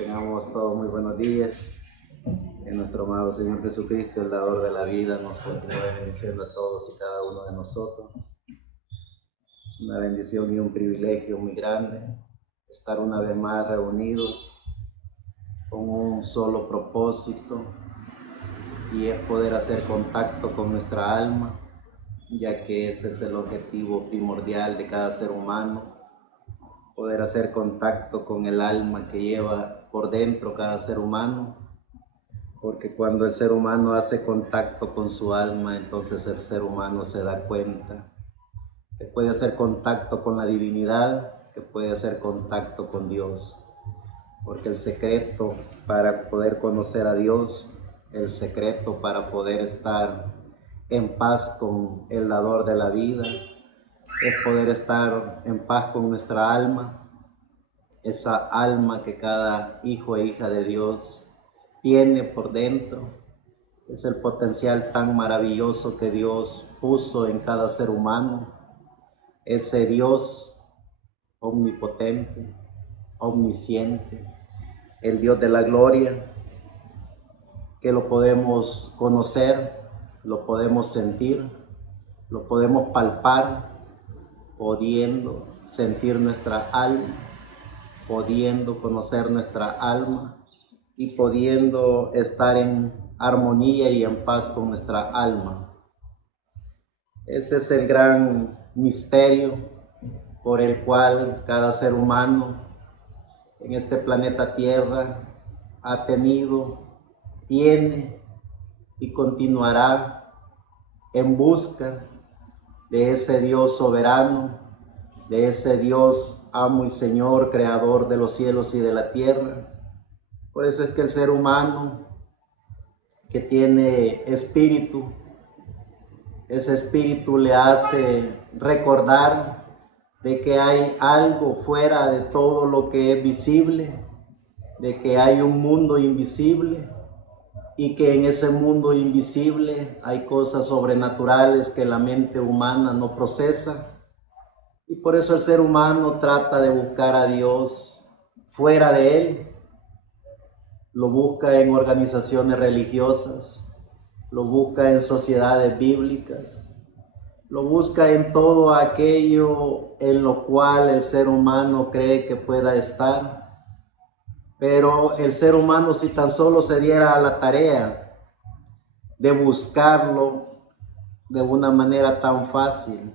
Tengamos todos muy buenos días. Que nuestro amado Señor Jesucristo, el dador de la vida, nos continúe bendiciendo a todos y cada uno de nosotros. Es una bendición y un privilegio muy grande estar una vez más reunidos con un solo propósito, y es poder hacer contacto con nuestra alma, ya que ese es el objetivo primordial de cada ser humano, poder hacer contacto con el alma que lleva por dentro cada ser humano, porque cuando el ser humano hace contacto con su alma, entonces el ser humano se da cuenta que puede hacer contacto con la divinidad, que puede hacer contacto con Dios, porque el secreto para poder conocer a Dios, el secreto para poder estar en paz con el dador de la vida, es poder estar en paz con nuestra alma, esa alma que cada hijo e hija de Dios tiene por dentro. Es el potencial tan maravilloso que Dios puso en cada ser humano, ese Dios omnipotente, omnisciente, el Dios de la gloria, que lo podemos conocer, lo podemos sentir, lo podemos palpar, pudiendo sentir nuestra alma, pudiendo conocer nuestra alma y pudiendo estar en armonía y en paz con nuestra alma. Ese es el gran misterio por el cual cada ser humano en este planeta Tierra ha tenido, tiene y continuará en busca de ese Dios soberano, de ese Dios amo y Señor, creador de los cielos y de la tierra. Por eso es que el ser humano que tiene espíritu, ese espíritu le hace recordar de que hay algo fuera de todo lo que es visible, de que hay un mundo invisible y que en ese mundo invisible hay cosas sobrenaturales que la mente humana no procesa. Y por eso el ser humano trata de buscar a Dios fuera de él. Lo busca en organizaciones religiosas, lo busca en sociedades bíblicas, lo busca en todo aquello en lo cual el ser humano cree que pueda estar. Pero el ser humano, si tan solo se diera a la tarea de buscarlo de una manera tan fácil,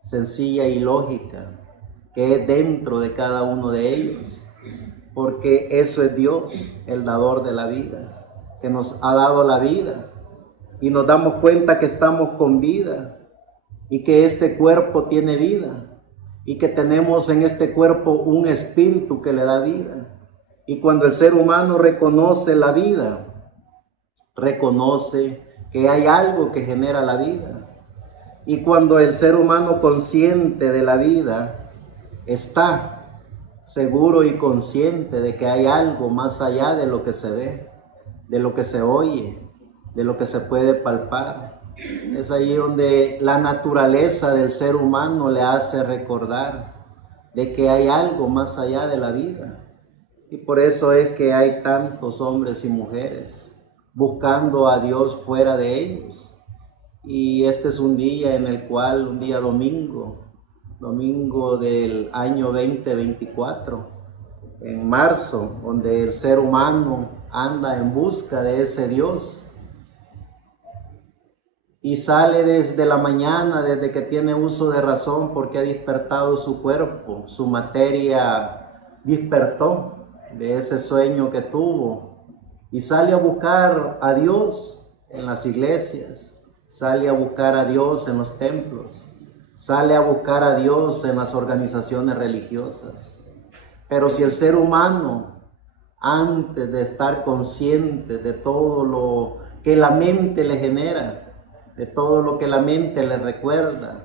sencilla y lógica, que es dentro de cada uno de ellos, porque eso es Dios, el dador de la vida, que nos ha dado la vida, y nos damos cuenta que estamos con vida, y que este cuerpo tiene vida, y que tenemos en este cuerpo un espíritu que le da vida. Y cuando el ser humano reconoce la vida, reconoce que hay algo que genera la vida. Y cuando el ser humano consciente de la vida está seguro y consciente de que hay algo más allá de lo que se ve, de lo que se oye, de lo que se puede palpar, es ahí donde la naturaleza del ser humano le hace recordar de que hay algo más allá de la vida. Y por eso es que hay tantos hombres y mujeres buscando a Dios fuera de ellos. Y este es un día en el cual, un día domingo del año 2024, en marzo, donde el ser humano anda en busca de ese Dios y sale desde la mañana, desde que tiene uso de razón, porque ha despertado su cuerpo, su materia despertó de ese sueño que tuvo y sale a buscar a Dios en las iglesias, sale a buscar a Dios en los templos, sale a buscar a Dios en las organizaciones religiosas. Pero si el ser humano, antes de estar consciente de todo lo que la mente le genera, de todo lo que la mente le recuerda,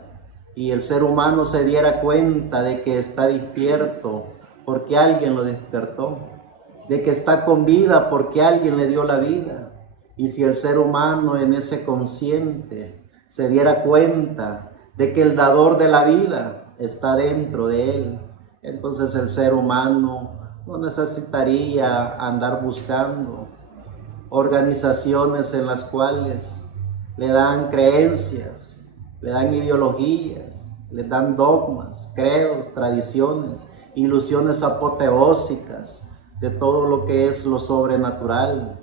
y el ser humano se diera cuenta de que está despierto porque alguien lo despertó, de que está con vida porque alguien le dio la vida, y si el ser humano en ese consciente se diera cuenta de que el dador de la vida está dentro de él, entonces el ser humano no necesitaría andar buscando organizaciones en las cuales le dan creencias, le dan ideologías, le dan dogmas, credos, tradiciones, ilusiones apoteósicas de todo lo que es lo sobrenatural.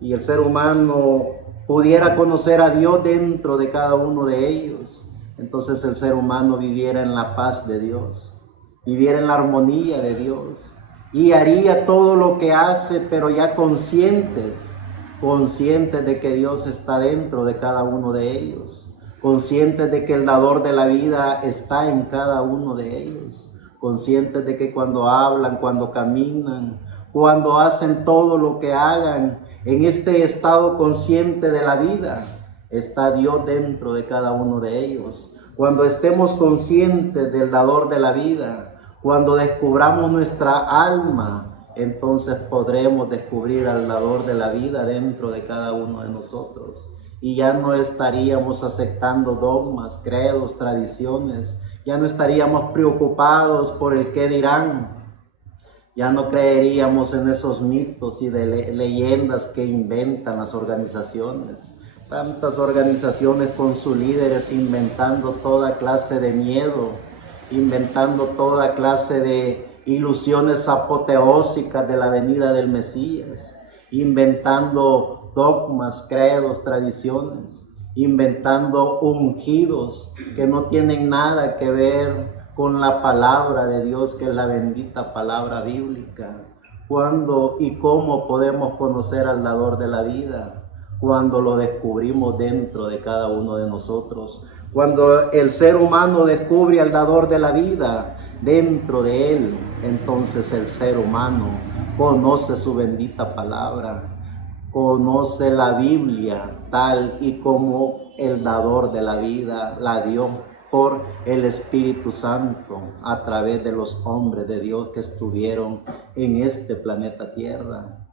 Y el ser humano pudiera conocer a Dios dentro de cada uno de ellos. Entonces el ser humano viviera en la paz de Dios, viviera en la armonía de Dios y haría todo lo que hace, pero ya conscientes de que Dios está dentro de cada uno de ellos, conscientes de que el dador de la vida está en cada uno de ellos, conscientes de que cuando hablan, cuando caminan, cuando hacen todo lo que hagan, en este estado consciente de la vida, está Dios dentro de cada uno de ellos. Cuando estemos conscientes del dador de la vida, cuando descubramos nuestra alma, entonces podremos descubrir al dador de la vida dentro de cada uno de nosotros. Y ya no estaríamos aceptando dogmas, credos, tradiciones. Ya no estaríamos preocupados por el qué dirán. Ya no creeríamos en esos mitos y de leyendas que inventan las organizaciones. Tantas organizaciones con sus líderes inventando toda clase de miedo, inventando toda clase de ilusiones apoteósicas de la venida del Mesías, inventando dogmas, credos, tradiciones, inventando ungidos que no tienen nada que ver con la palabra de Dios, que es la bendita palabra bíblica. ¿Cuándo y cómo podemos conocer al dador de la vida? Cuando lo descubrimos dentro de cada uno de nosotros. Cuando el ser humano descubre al dador de la vida dentro de él, entonces el ser humano conoce su bendita palabra, conoce la Biblia tal y como el dador de la vida la dio por el Espíritu Santo a través de los hombres de Dios que estuvieron en este planeta Tierra.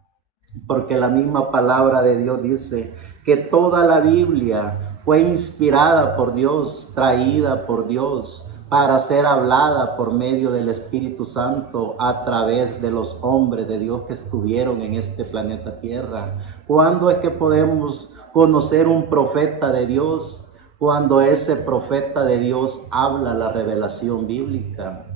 Porque la misma palabra de Dios dice que toda la Biblia fue inspirada por Dios, traída por Dios, para ser hablada por medio del Espíritu Santo a través de los hombres de Dios que estuvieron en este planeta Tierra. ¿Cuándo es que podemos conocer un profeta de Dios? Cuando ese profeta de Dios habla la revelación bíblica.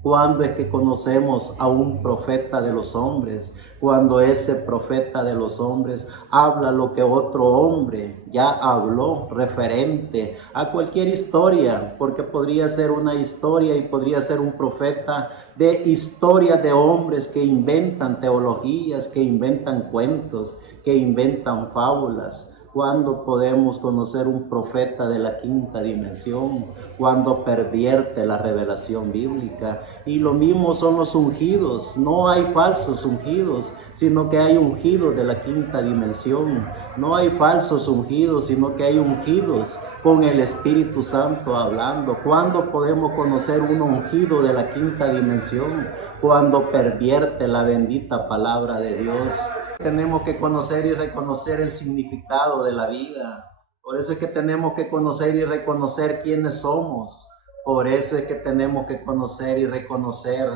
¿Cuándo es que conocemos a un profeta de los hombres? Cuando ese profeta de los hombres habla lo que otro hombre ya habló referente a cualquier historia, porque podría ser una historia y podría ser un profeta de historias de hombres que inventan teologías, que inventan cuentos, que inventan fábulas. ¿Cuándo podemos conocer un profeta de la quinta dimensión? Cuando pervierte la revelación bíblica. Y lo mismo son los ungidos. No hay falsos ungidos, sino que hay ungidos de la quinta dimensión. No hay falsos ungidos, sino que hay ungidos con el Espíritu Santo hablando. ¿Cuándo podemos conocer un ungido de la quinta dimensión? Cuando pervierte la bendita palabra de Dios. Tenemos que conocer y reconocer el significado de la vida. Por eso es que tenemos que conocer y reconocer quiénes somos. Por eso es que tenemos que conocer y reconocer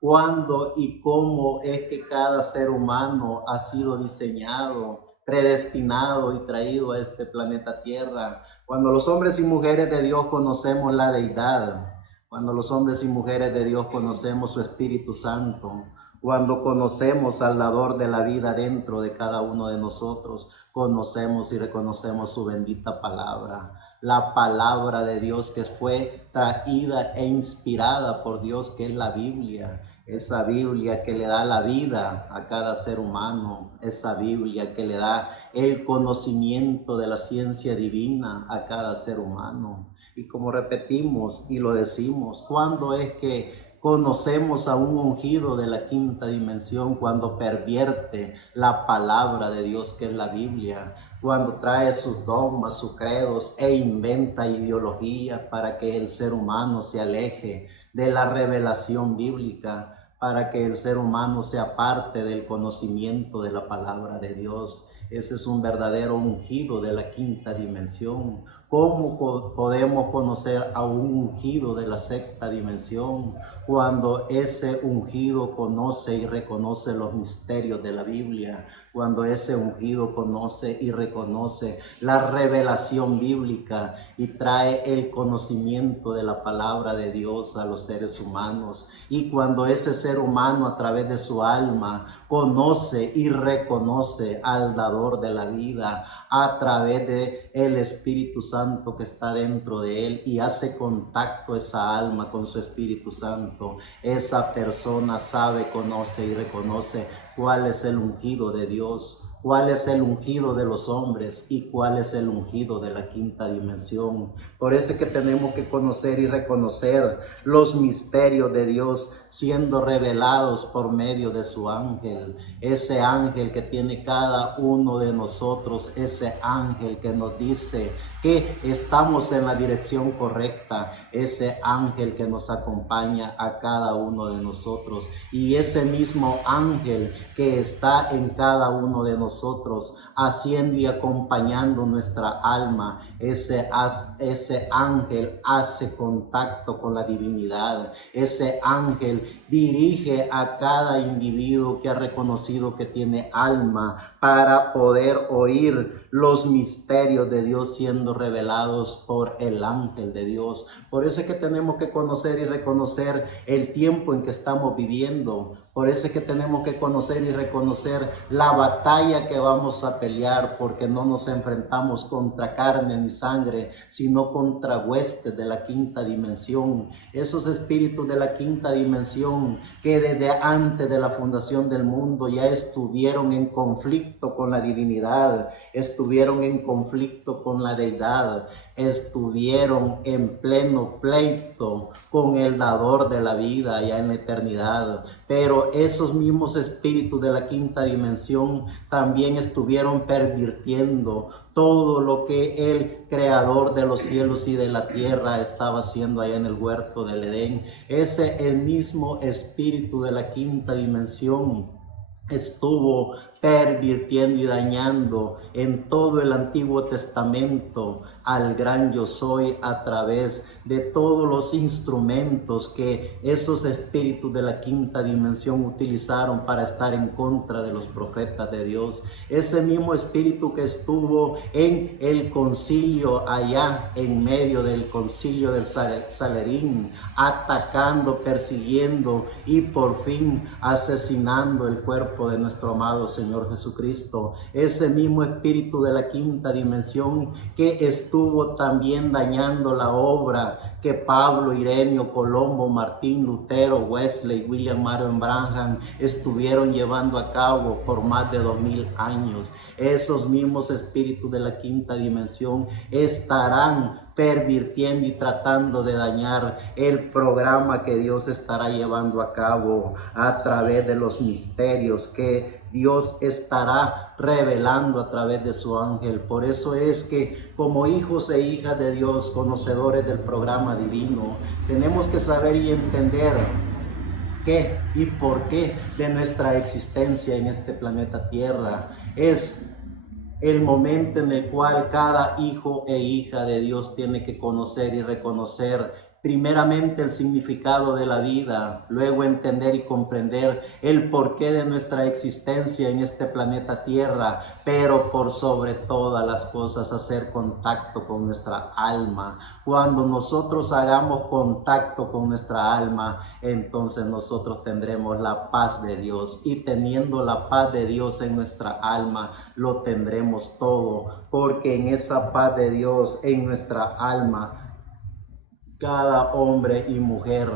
cuándo y cómo es que cada ser humano ha sido diseñado, predestinado y traído a este planeta Tierra. Cuando los hombres y mujeres de Dios conocemos la deidad, cuando los hombres y mujeres de Dios conocemos su Espíritu Santo, cuando conocemos al dador de la vida dentro de cada uno de nosotros, conocemos y reconocemos su bendita palabra, la palabra de Dios que fue traída e inspirada por Dios, que es la Biblia. Esa Biblia que le da la vida a cada ser humano, esa Biblia que le da el conocimiento de la ciencia divina a cada ser humano. Y como repetimos y lo decimos, ¿cuándo es que conocemos a un ungido de la quinta dimensión? Cuando pervierte la palabra de Dios, que es la Biblia, cuando trae sus dogmas, sus credos e inventa ideologías para que el ser humano se aleje de la revelación bíblica, para que el ser humano se aparte del conocimiento de la palabra de Dios. Ese es un verdadero ungido de la quinta dimensión. ¿Cómo podemos conocer a un ungido de la sexta dimensión? Cuando ese ungido conoce y reconoce los misterios de la Biblia, cuando ese ungido conoce y reconoce la revelación bíblica y trae el conocimiento de la palabra de Dios a los seres humanos, y cuando ese ser humano a través de su alma conoce y reconoce al dador de la vida a través de el Espíritu Santo que está dentro de él y hace contacto esa alma con su Espíritu Santo, esa persona sabe, conoce y reconoce cuál es el ungido de Dios, cuál es el ungido de los hombres y cuál es el ungido de la quinta dimensión. Por eso es que tenemos que conocer y reconocer los misterios de Dios siendo revelados por medio de su ángel. Ese ángel que tiene cada uno de nosotros, ese ángel que nos dice que estamos en la dirección correcta, ese ángel que nos acompaña a cada uno de nosotros, y ese mismo ángel que está en cada uno de nosotros haciendo y acompañando nuestra alma. Ese ángel hace contacto con la divinidad. Ese ángel dirige a cada individuo que ha reconocido que tiene alma para poder oír los misterios de Dios siendo revelados por el ángel de Dios. Por eso es que tenemos que conocer y reconocer el tiempo en que estamos viviendo. Por eso es que tenemos que conocer y reconocer la batalla que vamos a pelear, porque no nos enfrentamos contra carne ni sangre, sino contra huestes de la quinta dimensión. Esos espíritus de la quinta dimensión que desde antes de la fundación del mundo ya estuvieron en conflicto con la divinidad, estuvieron en conflicto con la deidad, estuvieron en pleno pleito con el dador de la vida ya en la eternidad. Pero esos mismos espíritus de la quinta dimensión también estuvieron pervirtiendo todo lo que el creador de los cielos y de la tierra estaba haciendo allá en el huerto del Edén. El mismo espíritu de la quinta dimensión estuvo pervirtiendo y dañando en todo el Antiguo Testamento al gran yo soy a través de todos los instrumentos que esos espíritus de la quinta dimensión utilizaron para estar en contra de los profetas de Dios. Ese mismo espíritu que estuvo en el concilio allá en medio del concilio del Salerín, atacando, persiguiendo y por fin asesinando el cuerpo de nuestro amado Señor Jesucristo. Ese mismo espíritu de la quinta dimensión que estuvo también dañando la obra que Pablo, Ireneo, Colombo, Martín Lutero, Wesley, William Marion Branham estuvieron llevando a cabo por más de 2000 años. Esos mismos espíritus de la quinta dimensión estarán pervirtiendo y tratando de dañar el programa que Dios estará llevando a cabo a través de los misterios que Dios estará revelando a través de su ángel. Por eso es que como hijos e hijas de Dios, conocedores del programa divino, tenemos que saber y entender qué y por qué de nuestra existencia en este planeta Tierra. Es el momento en el cual cada hijo e hija de Dios tiene que conocer y reconocer primeramente el significado de la vida, luego entender y comprender el porqué de nuestra existencia en este planeta Tierra, pero por sobre todas las cosas hacer contacto con nuestra alma. Cuando nosotros hagamos contacto con nuestra alma, entonces nosotros tendremos la paz de Dios, y teniendo la paz de Dios en nuestra alma, lo tendremos todo, porque en esa paz de Dios en nuestra alma, cada hombre y mujer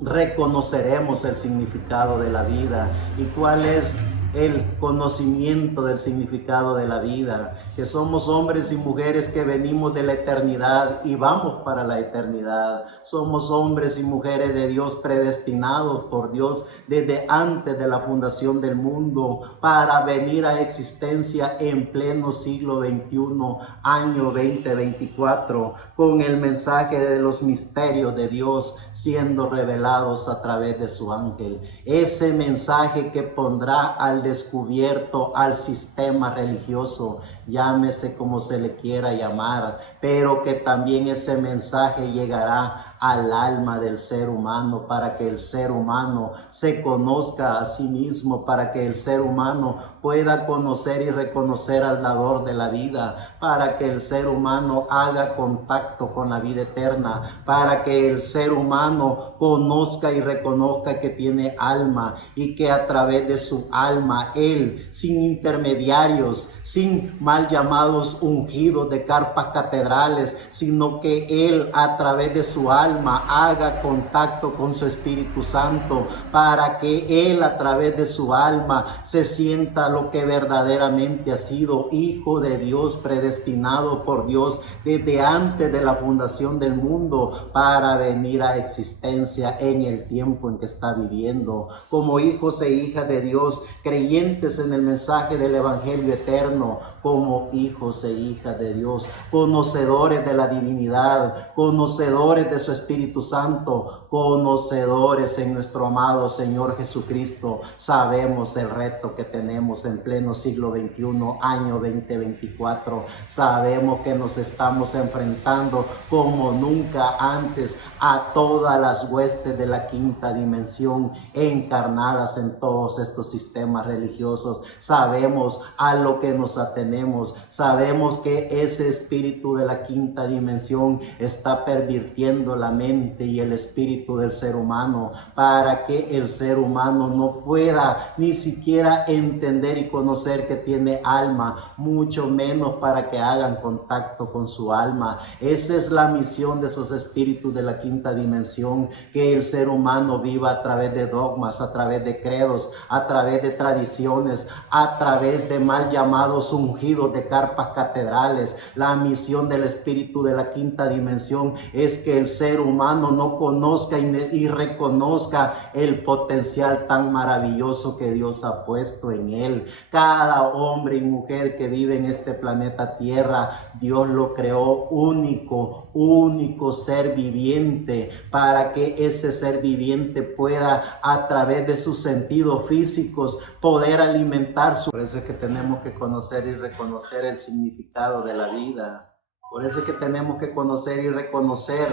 reconoceremos el significado de la vida. ¿Y cuál es el conocimiento del significado de la vida? Que somos hombres y mujeres que venimos de la eternidad y vamos para la eternidad. Somos hombres y mujeres de Dios predestinados por Dios desde antes de la fundación del mundo para venir a existencia en pleno siglo XXI, año 2024, con el mensaje de los misterios de Dios siendo revelados a través de su ángel. Ese mensaje que pondrá al al descubierto, al sistema religioso, llámese como se le quiera llamar, pero que también ese mensaje llegará al alma del ser humano, para que el ser humano se conozca a sí mismo, para que el ser humano pueda conocer y reconocer al dador de la vida, para que el ser humano haga contacto con la vida eterna, para que el ser humano conozca y reconozca que tiene alma y que a través de su alma, él, sin intermediarios, sin mal llamados ungidos de carpas catedrales, sino que él a través de su alma haga contacto con su Espíritu Santo, para que él a través de su alma se sienta lo que verdaderamente ha sido, hijo de Dios, predestinado por Dios desde antes de la fundación del mundo para venir a existencia en el tiempo en que está viviendo, como hijos e hijas de Dios, creyentes en el mensaje del Evangelio eterno, como hijos e hijas de Dios, conocedores de la divinidad, conocedores de su Espíritu Santo, conocedores en nuestro amado Señor Jesucristo. Sabemos el reto que tenemos en pleno siglo XXI, año 2024. Sabemos que nos estamos enfrentando como nunca antes a todas las huestes de la quinta dimensión encarnadas en todos estos sistemas religiosos. Sabemos a lo que nos atenemos. Sabemos que ese espíritu de la quinta dimensión está pervirtiendo la mente y el espíritu del ser humano, para que el ser humano no pueda ni siquiera entender y conocer que tiene alma, mucho menos para que hagan contacto con su alma. Esa es la misión de esos espíritus de la quinta dimensión, que el ser humano viva a través de dogmas, a través de credos, a través de tradiciones, a través de mal llamados ungidos de carpas catedrales. La misión del espíritu de la quinta dimensión es que el ser humano no conozca y reconozca el potencial tan maravilloso que Dios ha puesto en él. Cada hombre y mujer que vive en este planeta Tierra, Dios lo creó único ser viviente, para que ese ser viviente pueda a través de sus sentidos físicos poder alimentar su... Por eso es que tenemos que conocer y reconocer el significado de la vida. Por eso es que tenemos que conocer y reconocer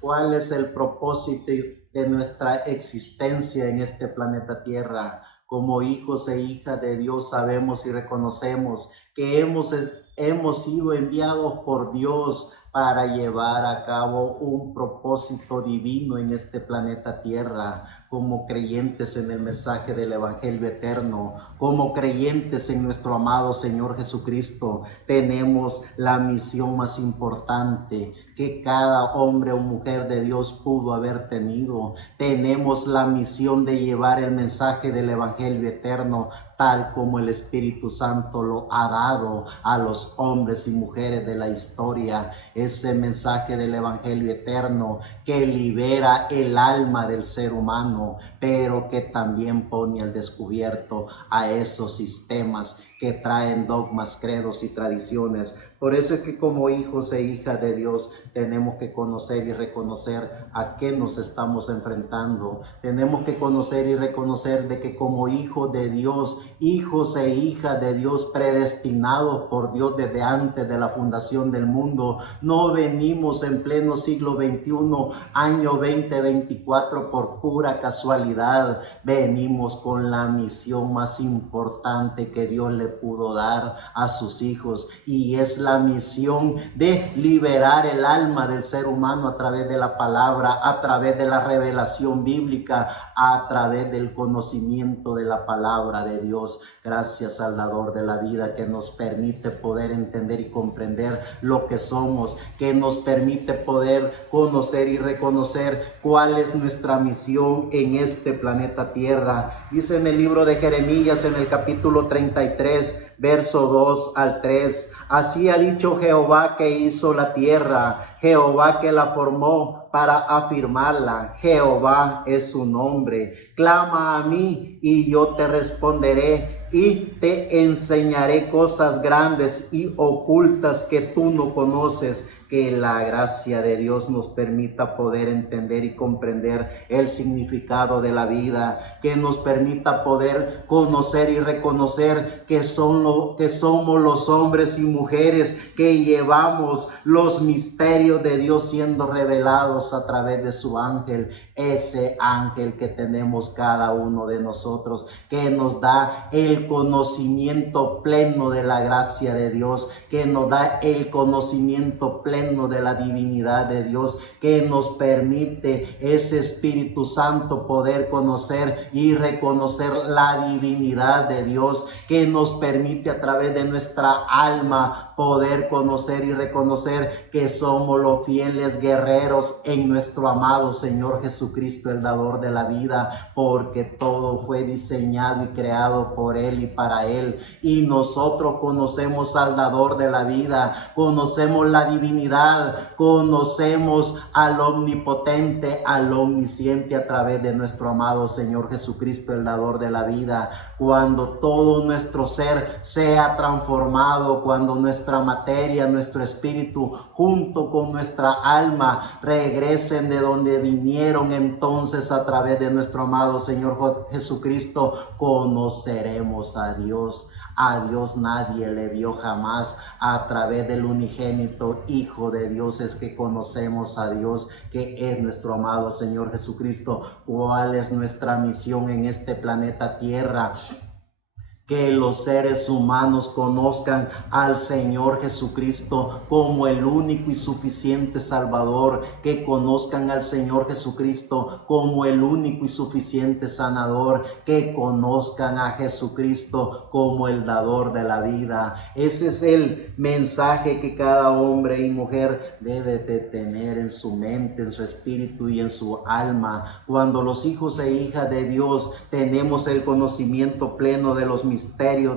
cuál es el propósito de nuestra existencia en este planeta Tierra. Como hijos e hijas de Dios sabemos y reconocemos que hemos sido enviados por Dios para llevar a cabo un propósito divino en este planeta Tierra, como creyentes en el mensaje del Evangelio eterno, como creyentes en nuestro amado Señor Jesucristo. Tenemos la misión más importante que cada hombre o mujer de Dios pudo haber tenido. Tenemos la misión de llevar el mensaje del Evangelio eterno tal como el Espíritu Santo lo ha dado a los hombres y mujeres de la historia. Ese mensaje del Evangelio eterno que libera el alma del ser humano, pero que también pone al descubierto a esos sistemas que traen dogmas, credos y tradiciones. Por eso es que como hijos e hijas de Dios tenemos que conocer y reconocer a qué nos estamos enfrentando. Tenemos que conocer y reconocer de que como hijos de Dios, hijos e hijas de Dios predestinados por Dios desde antes de la fundación del mundo, no venimos en pleno siglo XXI, año 2024 por pura casualidad. Venimos con la misión más importante que Dios le pudo dar a sus hijos, y es la misión de liberar el alma del ser humano a través de la palabra, a través de la revelación bíblica, a través del conocimiento de la palabra de Dios. Gracias al dador de la vida, que nos permite poder entender y comprender lo que somos, que nos permite poder conocer y reconocer cuál es nuestra misión en este planeta Tierra. Dice en el libro de Jeremías, en el capítulo 33, verso 2 al 3, así ha dicho Jehová que hizo la tierra, Jehová que la formó para afirmarla, Jehová es su nombre. Clama a mí y yo te responderé y te enseñaré cosas grandes y ocultas que tú no conoces. que la gracia de Dios nos permita poder entender y comprender el significado de la vida, que nos permita poder conocer y reconocer que somos los hombres y mujeres que llevamos los misterios de Dios siendo revelados a través de su ángel, ese ángel que tenemos cada uno de nosotros, que nos da el conocimiento pleno de la gracia de Dios, que nos da el conocimiento pleno de la divinidad de Dios, que nos permite ese Espíritu Santo poder conocer y reconocer la divinidad de Dios, que nos permite a través de nuestra alma poder conocer y reconocer que somos los fieles guerreros en nuestro amado Señor Jesucristo, el dador de la vida, porque todo fue diseñado y creado por Él y para Él, y nosotros conocemos al dador de la vida, conocemos la divinidad, conocemos al omnipotente, al omnisciente a través de nuestro amado Señor Jesucristo, el dador de la vida. Cuando todo nuestro ser sea transformado, cuando nuestra materia, nuestro espíritu, junto con nuestra alma, regresen de donde vinieron, entonces a través de nuestro amado Señor Jesucristo conoceremos a Dios. A Dios nadie le vio jamás. A través del unigénito Hijo de Dios es que conocemos a Dios, que es nuestro amado Señor Jesucristo. ¿Cuál es nuestra misión en este planeta Tierra? Que los seres humanos conozcan al Señor Jesucristo como el único y suficiente Salvador, que conozcan al Señor Jesucristo como el único y suficiente sanador, que conozcan a Jesucristo como el dador de la vida. Ese es el mensaje que cada hombre y mujer debe de tener en su mente, en su espíritu y en su alma. Cuando los hijos e hijas de Dios tenemos el conocimiento pleno de los misterios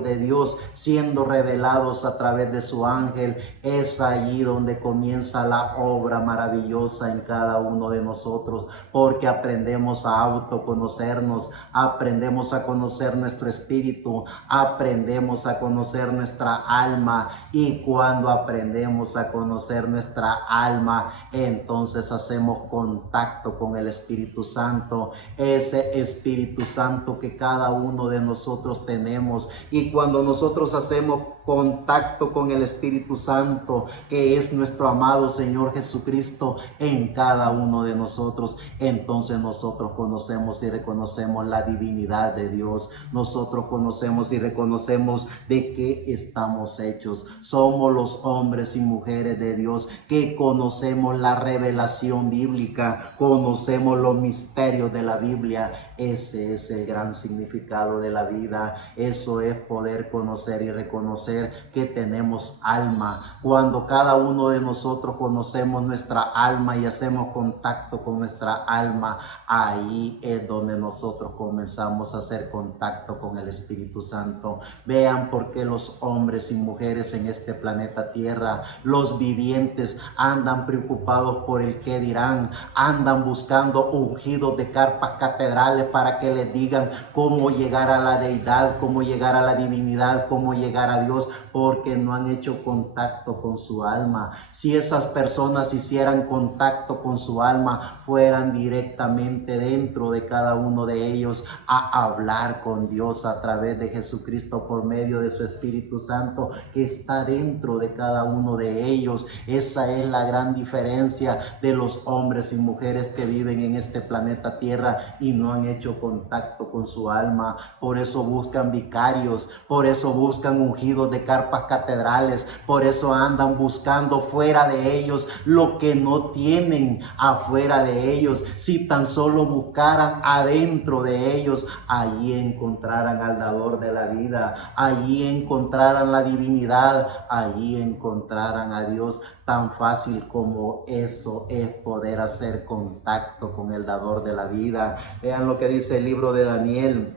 de Dios siendo revelados a través de su ángel, es allí donde comienza la obra maravillosa en cada uno de nosotros, porque aprendemos a autoconocernos, aprendemos a conocer nuestro espíritu, aprendemos a conocer nuestra alma, y cuando aprendemos a conocer nuestra alma, entonces hacemos contacto con el Espíritu Santo, ese Espíritu Santo que cada uno de nosotros tenemos. Y cuando nosotros hacemos contacto con el Espíritu Santo, que es nuestro amado Señor Jesucristo en cada uno de nosotros, entonces nosotros conocemos y reconocemos la divinidad de Dios. Nosotros conocemos y reconocemos de qué estamos hechos. Somos los hombres y mujeres de Dios que conocemos la revelación bíblica, conocemos los misterios de la Biblia. Ese es el gran significado de la vida. Eso es poder conocer y reconocer que tenemos alma. Cuando cada uno de nosotros conocemos nuestra alma y hacemos contacto con nuestra alma, ahí es donde nosotros comenzamos a hacer contacto con el Espíritu Santo. Vean por qué los hombres y mujeres en este planeta Tierra, los vivientes, andan preocupados por el qué dirán, andan buscando ungidos de carpas catedrales para que les digan cómo llegar a la deidad, cómo llegar a la divinidad, cómo llegar a Dios, porque no han hecho contacto con su alma. Si esas personas hicieran contacto con su alma, fueran directamente dentro de cada uno de ellos a hablar con Dios a través de Jesucristo por medio de su Espíritu Santo que está dentro de cada uno de ellos. Esa es la gran diferencia de los hombres y mujeres que viven en este planeta Tierra y no han hecho contacto con su alma. Por eso buscan vicarios, por eso buscan ungidos de carpas catedrales, por eso andan buscando fuera de ellos lo que no tienen afuera de ellos. Si tan solo buscaran adentro de ellos, allí encontraran al dador de la vida, allí encontraran la divinidad, allí encontraran a Dios. Tan fácil como eso es poder hacer contacto con el dador de la vida. Vean lo que dice el libro de Daniel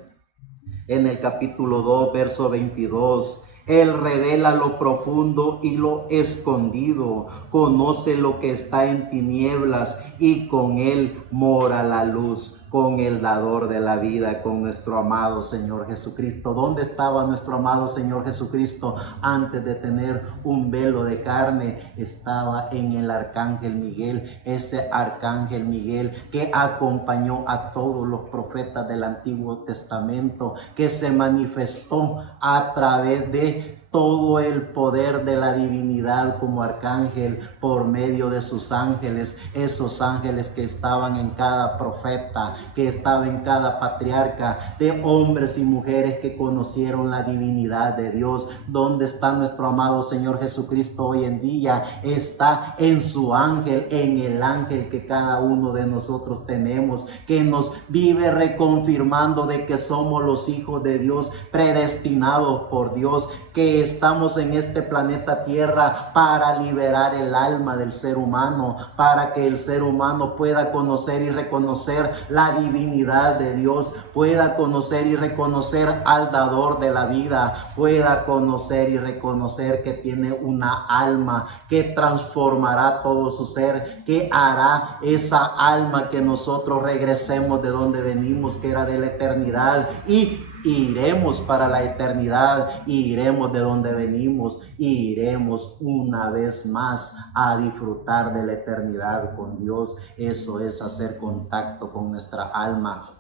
en el capítulo 2, verso 22. Él revela lo profundo y lo escondido, conoce lo que está en tinieblas y con él mora la luz. con el dador de la vida, con nuestro amado Señor Jesucristo. ¿Dónde estaba nuestro amado Señor Jesucristo antes de tener un velo de carne? Estaba en el arcángel Miguel, ese arcángel Miguel que acompañó a todos los profetas del Antiguo Testamento, que se manifestó a través de todo el poder de la divinidad como arcángel por medio de sus ángeles, esos ángeles que estaban en cada profeta, que estaba en cada patriarca, de hombres y mujeres que conocieron la divinidad de Dios. ¿Dónde está nuestro amado Señor Jesucristo hoy en día? Está en su ángel, en el ángel que cada uno de nosotros tenemos, que nos vive reconfirmando de que somos los hijos de Dios, predestinados por Dios, que estamos en este planeta Tierra para liberar el alma del ser humano, para que el ser humano pueda conocer y reconocer la divinidad de Dios, pueda conocer y reconocer al dador de la vida, pueda conocer y reconocer que tiene una alma que transformará todo su ser, que hará esa alma que nosotros regresemos de donde venimos, que era de la eternidad, y iremos para la eternidad, iremos de donde venimos, iremos una vez más a disfrutar de la eternidad con Dios. Eso es hacer contacto con nuestra alma.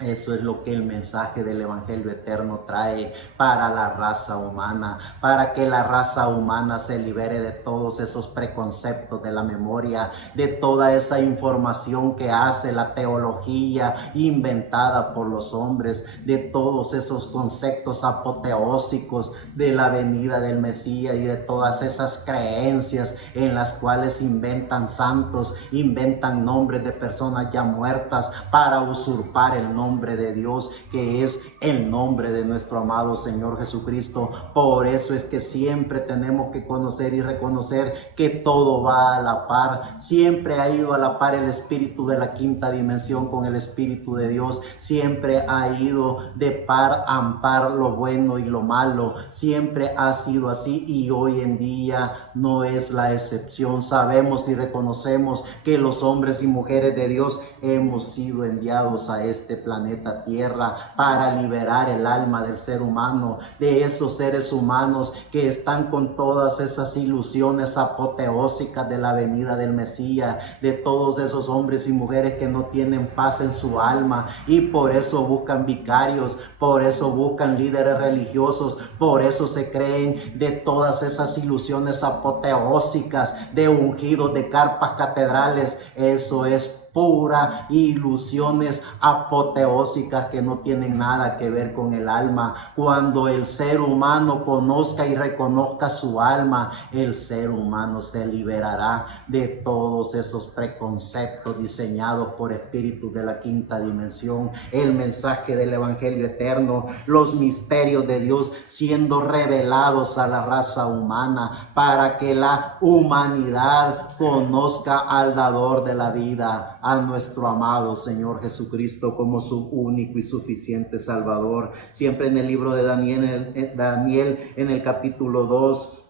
Eso es lo que el mensaje del Evangelio eterno trae para la raza humana, para que la raza humana se libere de todos esos preconceptos de la memoria, de toda esa información que hace la teología inventada por los hombres, de todos esos conceptos apoteósicos de la venida del Mesías y de todas esas creencias en las cuales inventan santos, inventan nombres de personas ya muertas para usurpar el nombre de Dios, que es el nombre de nuestro amado Señor Jesucristo. Por eso es que siempre tenemos que conocer y reconocer que todo va a la par. Siempre ha ido a la par el espíritu de la quinta dimensión con el espíritu de Dios. Siempre ha ido de par a par lo bueno y lo malo. Siempre ha sido así y hoy en día no es la excepción. Sabemos y reconocemos que los hombres y mujeres de Dios hemos sido enviados a este planeta Tierra para liberar el alma del ser humano, de esos seres humanos que están con todas esas ilusiones apoteósicas de la venida del Mesías, de todos esos hombres y mujeres que no tienen paz en su alma y por eso buscan vicarios, por eso buscan líderes religiosos, por eso se creen de todas esas ilusiones apoteósicas de ungidos, de carpas catedrales. Eso es pura ilusiones apoteósicas que no tienen nada que ver con el alma. Cuando el ser humano conozca y reconozca su alma, el ser humano se liberará de todos esos preconceptos diseñados por espíritus de la quinta dimensión. El mensaje del Evangelio eterno, los misterios de Dios siendo revelados a la raza humana para que la humanidad conozca al dador de la vida, a nuestro amado Señor Jesucristo como su único y suficiente Salvador. Siempre en el libro de Daniel en el capítulo 2,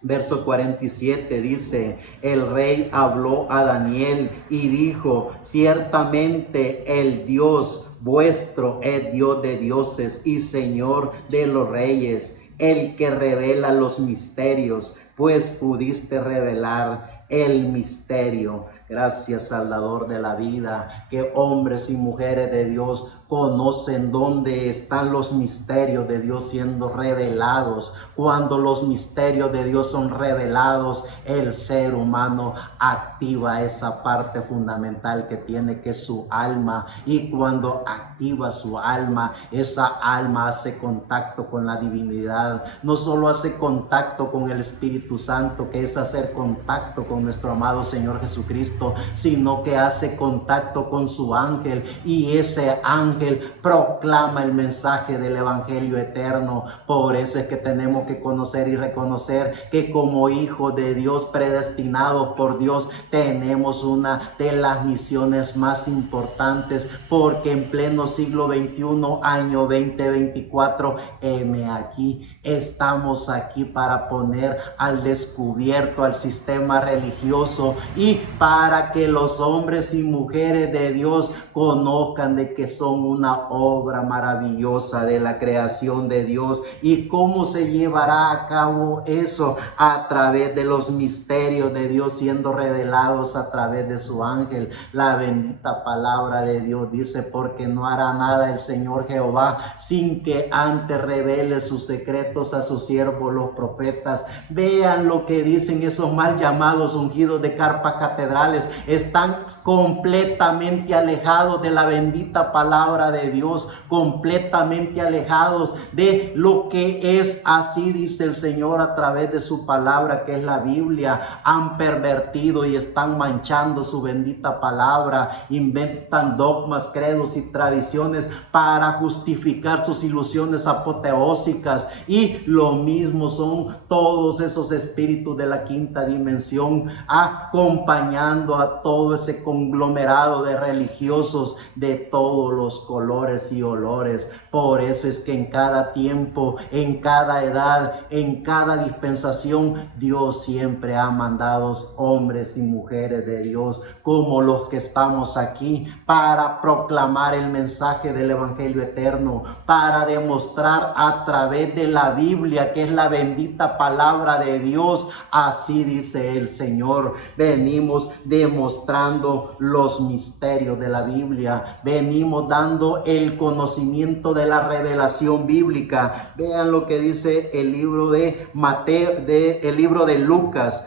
verso 47 dice: el rey habló a Daniel y dijo: ciertamente el Dios vuestro es Dios de dioses y Señor de los reyes, el que revela los misterios, pues pudiste revelar el misterio. Gracias, Salvador de la vida, que hombres y mujeres de Dios conocen dónde están los misterios de Dios siendo revelados. Cuando los misterios de Dios son revelados, el ser humano activa esa parte fundamental que tiene, que es su alma. Y cuando activa su alma, esa alma hace contacto con la divinidad. No solo hace contacto con el Espíritu Santo, que es hacer contacto con nuestro amado Señor Jesucristo, sino que hace contacto con su ángel, y ese ángel ángel proclama el mensaje del evangelio eterno. Por eso es que tenemos que conocer y reconocer que como hijos de Dios, predestinados por Dios, tenemos una de las misiones más importantes, porque en pleno siglo XXI, año 2024, heme aquí, estamos aquí para poner al descubierto al sistema religioso y para que los hombres y mujeres de Dios conozcan de que son una obra maravillosa de la creación de Dios. ¿Y cómo se llevará a cabo eso? A través de los misterios de Dios siendo revelados a través de su ángel. La bendita palabra de Dios dice: porque no hará nada el Señor Jehová sin que antes revele sus secretos a sus siervos los profetas. Vean lo que dicen esos mal llamados ungidos de carpas catedrales. Están completamente alejados de la bendita palabra de Dios, completamente alejados de lo que es. Así dice el Señor a través de su palabra, que es la Biblia. Han pervertido y están manchando su bendita palabra, inventan dogmas, credos y tradiciones para justificar sus ilusiones apoteósicas, y lo mismo son todos esos espíritus de la quinta dimensión acompañando a todo ese conglomerado de religiosos de todos los colores y olores. Por eso es que en cada tiempo, en cada edad, en cada dispensación, Dios siempre ha mandado hombres y mujeres de Dios como los que estamos aquí para proclamar el mensaje del evangelio eterno, para demostrar a través de la Biblia, que es la bendita palabra de Dios. Así dice el Señor. Venimos demostrando los misterios de la Biblia, venimos dando el conocimiento de la revelación bíblica. Vean lo que dice el libro de Mateo, el libro de Lucas,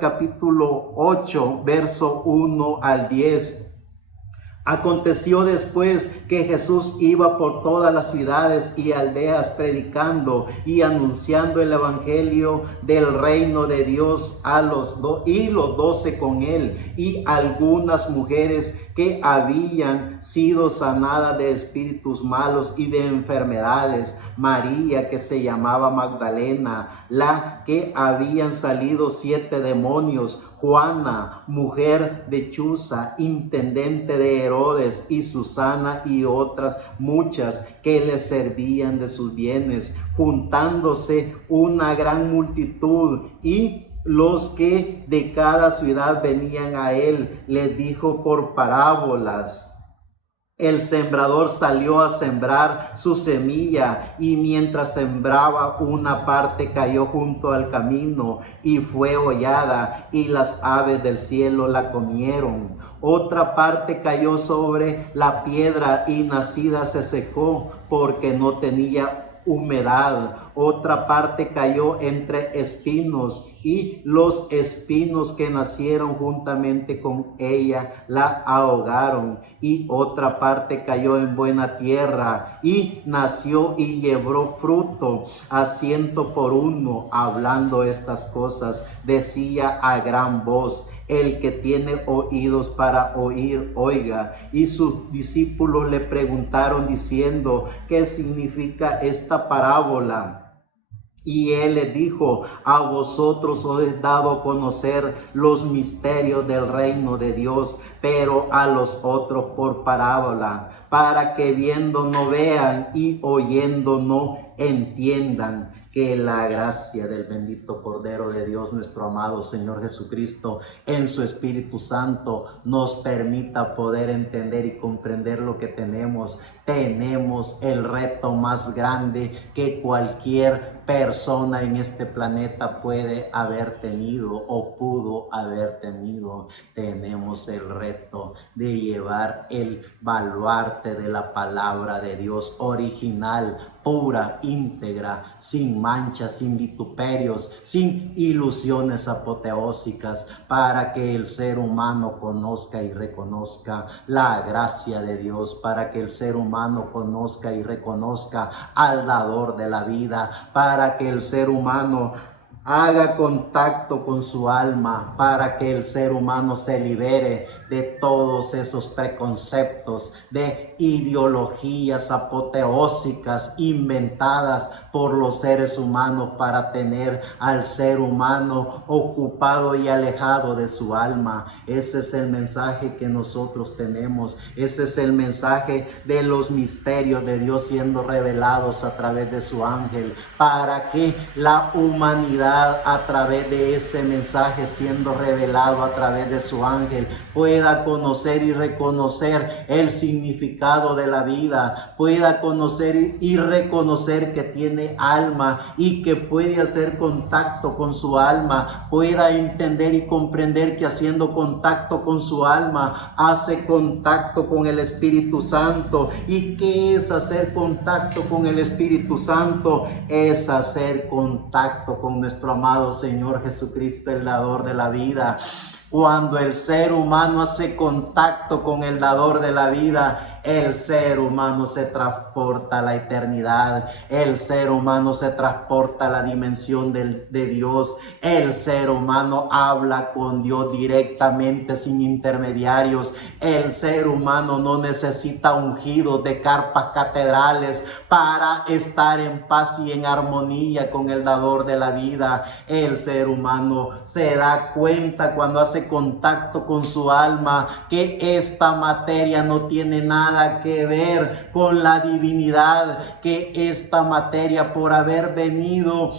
capítulo 8, verso 1 al 10. Aconteció después que Jesús iba por todas las ciudades y aldeas predicando y anunciando el evangelio del reino de Dios a los 12 con él, y algunas mujeres que habían sido sanadas de espíritus malos y de enfermedades. María, que se llamaba Magdalena, la que habían salido 7 demonios. Juana, mujer de Chuza, intendente de Herodes, y Susana, y otras muchas que le servían de sus bienes. Juntándose una gran multitud, y los que de cada ciudad venían a él, les dijo por parábolas: el sembrador salió a sembrar su semilla, y mientras sembraba, una parte cayó junto al camino y fue hollada, y las aves del cielo la comieron. Otra parte cayó sobre la piedra, y nacida se secó porque no tenía humedad. Otra parte cayó entre espinos, y los espinos que nacieron juntamente con ella la ahogaron. Y otra parte cayó en buena tierra, y nació y llevó fruto a 100 por 1. Hablando estas cosas, decía a gran voz: el que tiene oídos para oír, oiga. Y sus discípulos le preguntaron diciendo: ¿qué significa esta parábola? Y él les dijo: a vosotros os es dado a conocer los misterios del reino de Dios, pero a los otros por parábola, para que viendo no vean y oyendo no entiendan. Que la gracia del bendito Cordero de Dios, nuestro amado Señor Jesucristo, en su Espíritu Santo, nos permita poder entender y comprender lo que tenemos. Tenemos el reto más grande que cualquier persona en este planeta puede haber tenido o pudo haber tenido. Tenemos el reto de llevar el baluarte de la palabra de Dios original, pura, íntegra, sin manchas, sin vituperios, sin ilusiones apoteósicas, para que el ser humano conozca y reconozca la gracia de Dios, para que el ser humano conozca y reconozca al dador de la vida, para que el ser humano haga contacto con su alma, para que el ser humano se libere de todos esos preconceptos, de ideologías apoteósicas inventadas por los seres humanos para tener al ser humano ocupado y alejado de su alma. Ese es el mensaje que nosotros tenemos. Ese es el mensaje de los misterios de Dios siendo revelados a través de su ángel, para que la humanidad, a través de ese mensaje siendo revelado a través de su ángel, pueda conocer y reconocer el significado de la vida, pueda conocer y reconocer que tiene alma y que puede hacer contacto con su alma, pueda entender y comprender que haciendo contacto con su alma hace contacto con el Espíritu Santo. ¿Y qué es hacer contacto con el Espíritu Santo? Es hacer contacto con nuestro amado Señor Jesucristo, el dador de la vida. Cuando el ser humano hace contacto con el dador de la vida, el ser humano se transporta a la eternidad, el ser humano se transporta a la dimensión de Dios, el ser humano habla con Dios directamente sin intermediarios, el ser humano no necesita ungidos de carpas catedrales para estar en paz y en armonía con el dador de la vida. El ser humano se da cuenta cuando hace contacto con su alma que esta materia no tiene nada que ver con la divinidad, que esta materia, por haber venido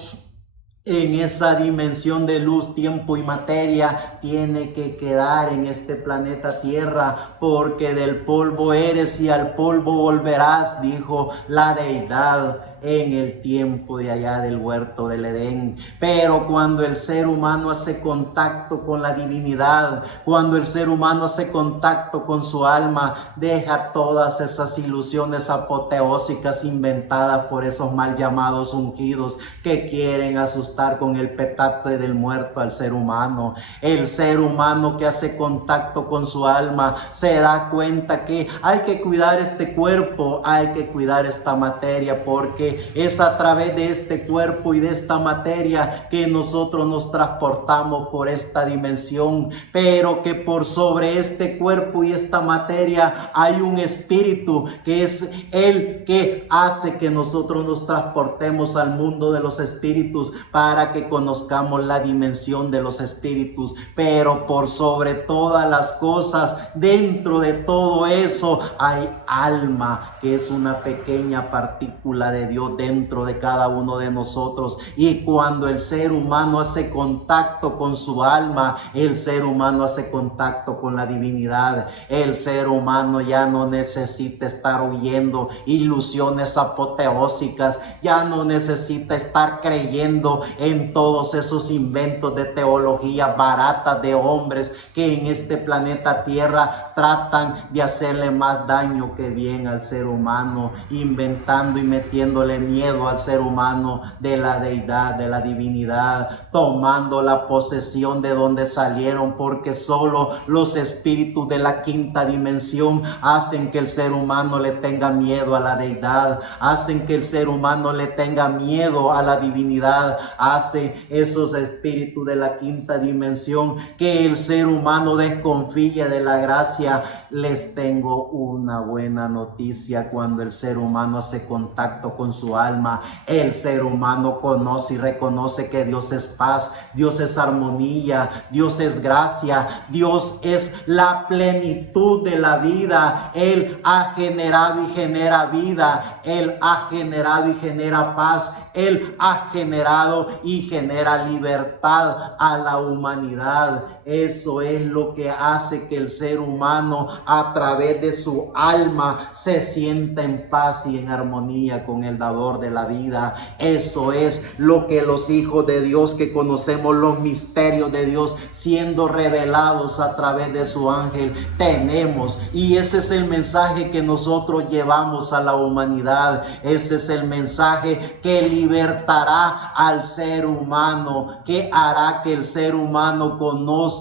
en esa dimensión de luz, tiempo y materia, tiene que quedar en este planeta Tierra, porque del polvo eres y al polvo volverás, dijo la deidad en el tiempo de allá del huerto del Edén. Pero cuando el ser humano hace contacto con la divinidad, cuando el ser humano hace contacto con su alma, deja todas esas ilusiones apoteósicas inventadas por esos mal llamados ungidos que quieren asustar con el petate del muerto al ser humano. El ser humano que hace contacto con su alma se da cuenta que hay que cuidar este cuerpo, hay que cuidar esta materia, porque es a través de este cuerpo y de esta materia que nosotros nos transportamos por esta dimensión, pero que por sobre este cuerpo y esta materia hay un espíritu que es el que hace que nosotros nos transportemos al mundo de los espíritus para que conozcamos la dimensión de los espíritus. Pero por sobre todas las cosas, dentro de todo eso hay alma, que es una pequeña partícula de Dios dentro de cada uno de nosotros. Y cuando el ser humano hace contacto con su alma, el ser humano hace contacto con la divinidad. El ser humano ya no necesita estar huyendo ilusiones apoteósicas, ya no necesita estar creyendo en todos esos inventos de teología baratas de hombres que en este planeta Tierra tratan de hacerle más daño que bien al ser humano, inventando y metiéndole miedo al ser humano de la deidad, de la divinidad, tomando la posesión de donde salieron, porque solo los espíritus de la quinta dimensión hacen que el ser humano le tenga miedo a la deidad, hacen que el ser humano le tenga miedo a la divinidad, hace esos espíritus de la quinta dimensión que el ser humano desconfía de la gracia. Les tengo una buena noticia: cuando el ser humano hace contacto con su alma, el ser humano conoce y reconoce que Dios es paz, Dios es armonía, Dios es gracia, Dios es la plenitud de la vida. Él ha generado y genera vida, Él ha generado y genera paz, Él ha generado y genera libertad a la humanidad. Eso es lo que hace que el ser humano, a través de su alma, se sienta en paz y en armonía con el dador de la vida. Eso es lo que los hijos de Dios, que conocemos los misterios de Dios siendo revelados a través de su ángel, tenemos. Y ese es el mensaje que nosotros llevamos a la humanidad. Ese es el mensaje que libertará al ser humano, que hará que el ser humano conozca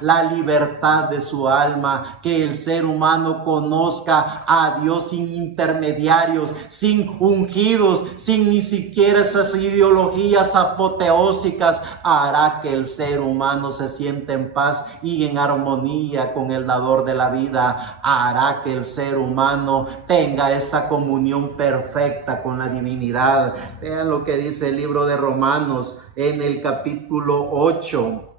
la libertad de su alma, que el ser humano conozca a Dios sin intermediarios, sin ungidos, sin ni siquiera esas ideologías apoteósicas, hará que el ser humano se sienta en paz y en armonía con el dador de la vida. Hará que el ser humano tenga esa comunión perfecta con la divinidad. Vean lo que dice el libro de Romanos en el capítulo 8.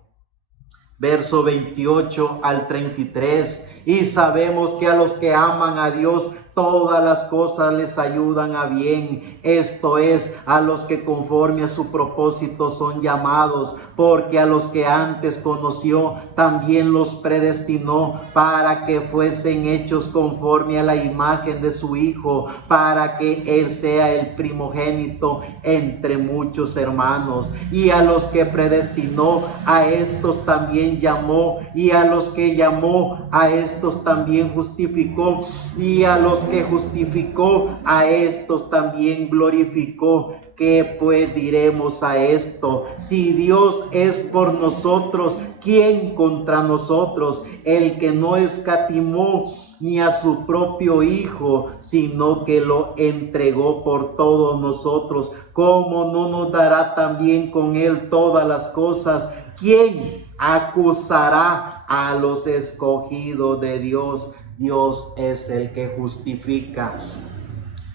Verso 28 al 33. Y sabemos que a los que aman a Dios, todas las cosas les ayudan a bien. Esto es, a los que conforme a su propósito son llamados, porque a los que antes conoció, también los predestinó para que fuesen hechos conforme a la imagen de su Hijo, para que Él sea el primogénito entre muchos hermanos. Y a los que predestinó, a estos también llamó, y a los que llamó, a estos también justificó, y a los que justificó, a estos también glorificó. ¿Qué pues diremos a esto? Si Dios es por nosotros, ¿quién contra nosotros? El que no escatimó ni a su propio Hijo, sino que lo entregó por todos nosotros, ¿cómo no nos dará también con Él todas las cosas? ¿Quién acusará a los escogidos de Dios? Dios es el que justifica.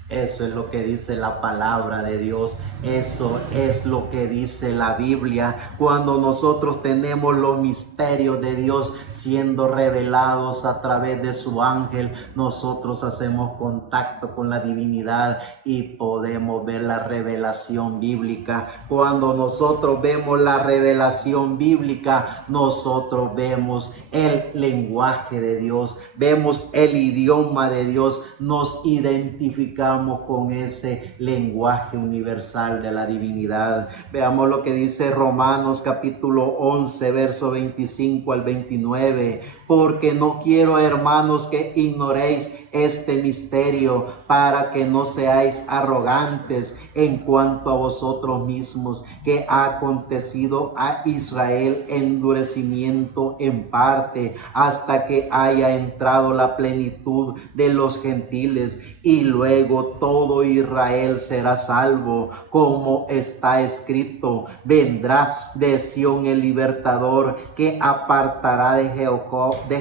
Eso es lo que dice la palabra de Dios. Eso es lo que dice la Biblia. Cuando nosotros tenemos los misterios de Dios siendo revelados a través de su ángel, nosotros hacemos contacto con la divinidad y podemos ver la revelación bíblica. Cuando nosotros vemos la revelación bíblica, nosotros vemos el lenguaje de Dios, vemos el idioma de Dios, nos identificamos con ese lenguaje universal de la divinidad. Veamos lo que dice Romanos capítulo 11, verso 25 al 29. Porque no quiero, hermanos, que ignoréis este misterio, para que no seáis arrogantes en cuanto a vosotros mismos, que ha acontecido a Israel endurecimiento en parte, hasta que haya entrado la plenitud de los gentiles, y luego todo Israel será salvo, como está escrito: vendrá de Sión el libertador, que apartará de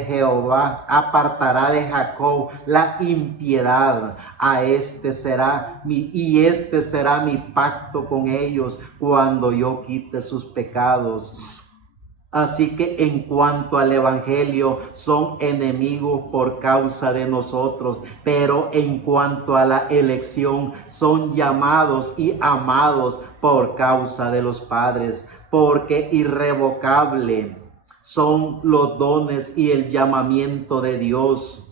Jehová, apartará de Jacob la impiedad. Este será mi pacto con ellos, cuando yo quite sus pecados. Así que en cuanto al evangelio, son enemigos por causa de nosotros, pero en cuanto a la elección, son llamados y amados por causa de los padres, porque irrevocable son los dones y el llamamiento de Dios.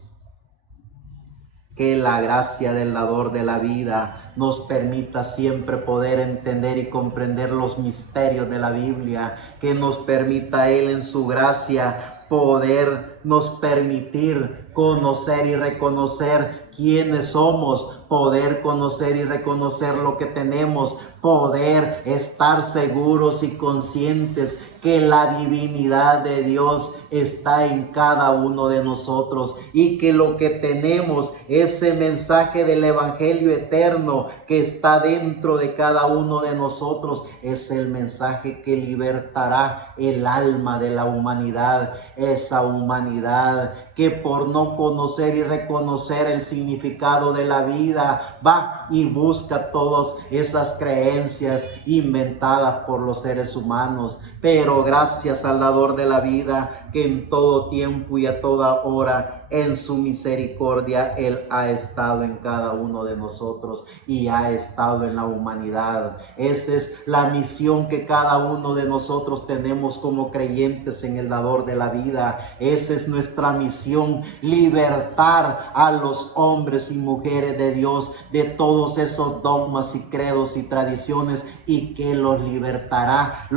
Que la gracia del dador de la vida nos permita siempre poder entender y comprender los misterios de la Biblia, que nos permita Él en su gracia podernos permitir conocer y reconocer quiénes somos, poder conocer y reconocer lo que tenemos, poder estar seguros y conscientes que la divinidad de Dios está en cada uno de nosotros, y que lo que tenemos, ese mensaje del evangelio eterno que está dentro de cada uno de nosotros, es el mensaje que libertará el alma de la humanidad, esa humanidad que por no conocer y reconocer el significado de la vida va y busca todas esas creencias inventadas por los seres humanos. Pero gracias al dador de la vida, que en todo tiempo y a toda hora en su misericordia Él ha estado en cada uno de nosotros y ha estado en la humanidad. Esa es la misión que cada uno de nosotros tenemos como creyentes en el dador de la vida. Esa es nuestra misión: libertar a los hombres y mujeres de Dios de todos esos dogmas y credos y tradiciones, y que los libertará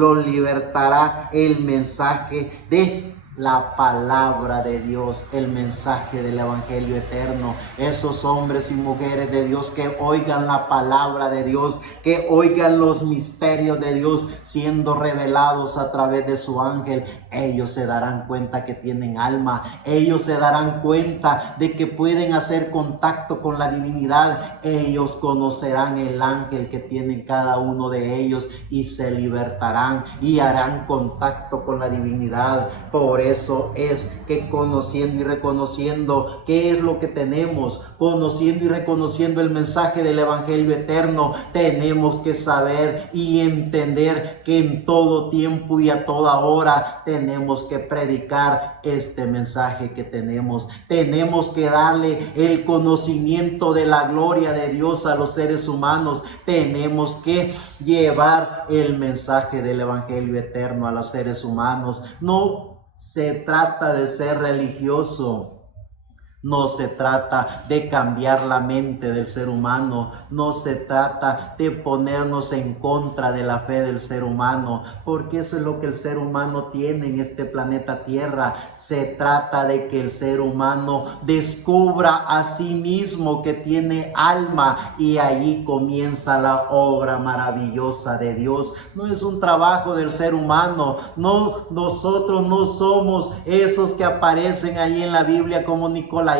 el mensaje de la palabra de Dios, el mensaje del evangelio eterno. Esos hombres y mujeres de Dios que oigan la palabra de Dios, que oigan los misterios de Dios siendo revelados a través de su ángel, ellos se darán cuenta que tienen alma. Ellos se darán cuenta de que pueden hacer contacto con la divinidad. Ellos conocerán el ángel que tienen cada uno de ellos y se libertarán y harán contacto con la divinidad. Por eso es que conociendo y reconociendo qué es lo que tenemos, conociendo y reconociendo el mensaje del evangelio eterno, tenemos que saber y entender que en todo tiempo y a toda hora tenemos que predicar este mensaje que tenemos. Tenemos que darle el conocimiento de la gloria de Dios a los seres humanos. Tenemos que llevar el mensaje del evangelio eterno a los seres humanos. No se trata de ser religioso. No se trata de cambiar la mente del ser humano. No se trata de ponernos en contra de la fe del ser humano, porque eso es lo que el ser humano tiene en este planeta Tierra. Se trata de que el ser humano descubra a sí mismo que tiene alma, y ahí comienza la obra maravillosa de Dios. No es un trabajo del ser humano. No, nosotros no somos esos que aparecen ahí en la Biblia como Nicolás,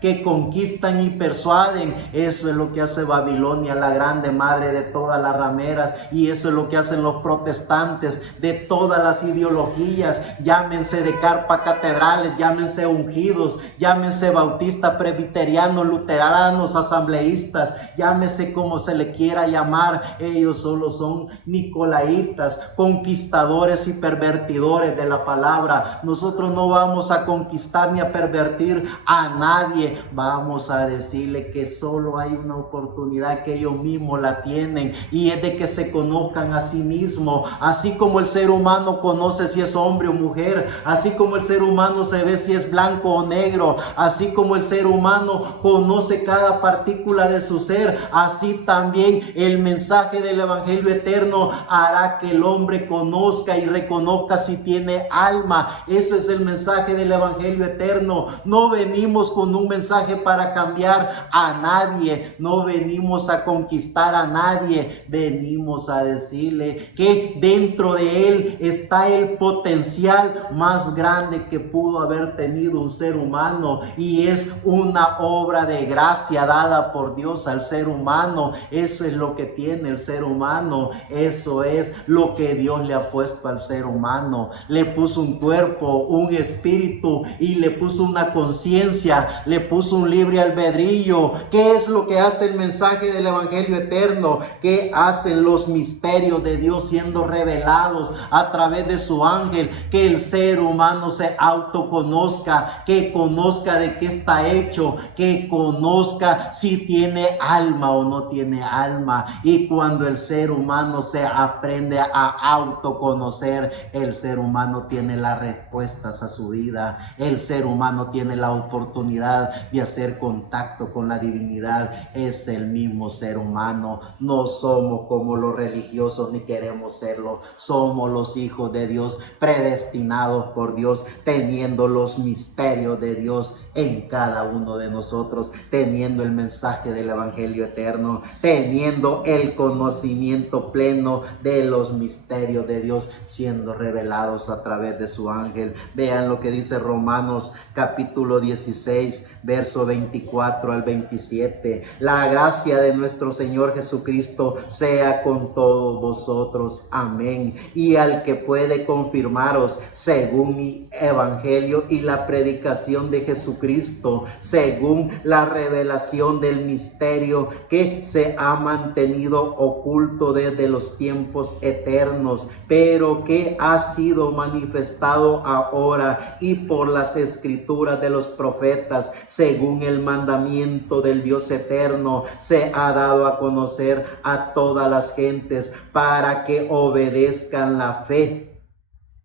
que conquistan y persuaden. Eso es lo que hace Babilonia, la grande madre de todas las rameras, y eso es lo que hacen los protestantes de todas las ideologías, llámense de carpa catedrales, llámense ungidos, llámense bautistas, presbiterianos, luteranos, asambleístas, llámese como se le quiera llamar. Ellos solo son nicolaitas, conquistadores y pervertidores de la palabra. Nosotros no vamos a conquistar ni a pervertir a nadie. Vamos a decirle que solo hay una oportunidad, que ellos mismos la tienen, y es de que se conozcan a sí mismos. Así como el ser humano conoce si es hombre o mujer, así como el ser humano se ve si es blanco o negro, así como el ser humano conoce cada partícula de su ser, así también el mensaje del evangelio eterno hará que el hombre conozca y reconozca si tiene alma. Eso es el mensaje del evangelio eterno. No venimos con un mensaje para cambiar a nadie, no venimos a conquistar a nadie, venimos a decirle que dentro de él está el potencial más grande que pudo haber tenido un ser humano, y es una obra de gracia dada por Dios al ser humano. Eso es lo que tiene el ser humano, eso es lo que Dios le ha puesto al ser humano. Le puso un cuerpo, un espíritu, y le puso una conciencia, le puso un libre albedrío. ¿Qué es lo que hace el mensaje del evangelio eterno? ¿Qué hacen los misterios de Dios siendo revelados a través de su ángel? Que el ser humano se autoconozca, que conozca de qué está hecho, que conozca si tiene alma o no tiene alma. Y cuando el ser humano se aprende a autoconocer, el ser humano tiene las respuestas a su vida. El ser humano tiene la oportunidad de hacer contacto con la divinidad. Es el mismo ser humano. No somos como los religiosos, ni queremos serlo. Somos los hijos de Dios, predestinados por Dios, teniendo los misterios de Dios en cada uno de nosotros, teniendo el mensaje del evangelio eterno, teniendo el conocimiento pleno de los misterios de Dios siendo revelados a través de su ángel. Vean lo que dice Romanos capítulo 16, verso 24 al 27. La gracia de nuestro Señor Jesucristo sea con todos vosotros. Amén. Y al que puede confirmaros según mi evangelio y la predicación de Jesucristo, según la revelación del misterio que se ha mantenido oculto desde los tiempos eternos, pero que ha sido manifestado ahora y por las escrituras de los profetas, según el mandamiento del Dios eterno, se ha dado a conocer a todas las gentes para que obedezcan la fe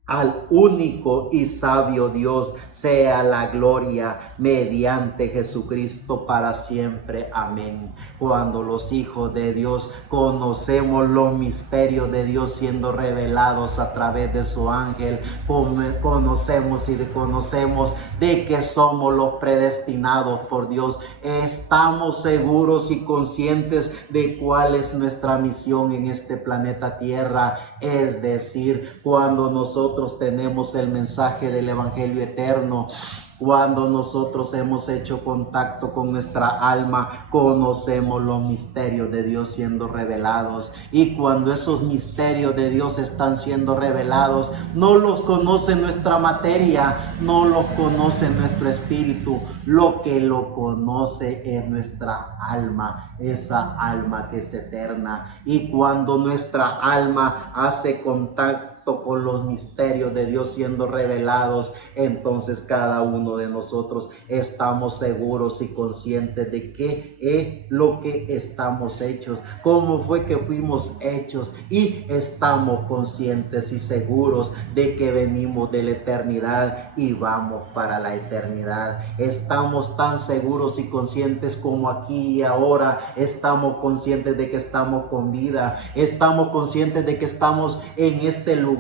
Al único y sabio Dios sea la gloria mediante Jesucristo para siempre. Amén. Cuando los hijos de Dios conocemos los misterios de Dios siendo revelados a través de su ángel, conocemos y reconocemos de que somos los predestinados por Dios. Estamos seguros y conscientes de cuál es nuestra misión en este planeta Tierra. Es decir, cuando nosotros tenemos el mensaje del Evangelio eterno, cuando nosotros hemos hecho contacto con nuestra alma, conocemos los misterios de Dios siendo revelados. Y cuando esos misterios de Dios están siendo revelados, no los conoce nuestra materia, no los conoce nuestro espíritu. Lo que lo conoce es nuestra alma, esa alma que es eterna. Y cuando nuestra alma hace contacto con los misterios de Dios siendo revelados, entonces cada uno de nosotros estamos seguros y conscientes de qué es lo que estamos hechos, cómo fue que fuimos hechos, y estamos conscientes y seguros de que venimos de la eternidad y vamos para la eternidad. Estamos tan seguros y conscientes como aquí y ahora. Estamos conscientes de que estamos con vida, estamos conscientes de que estamos en este lugar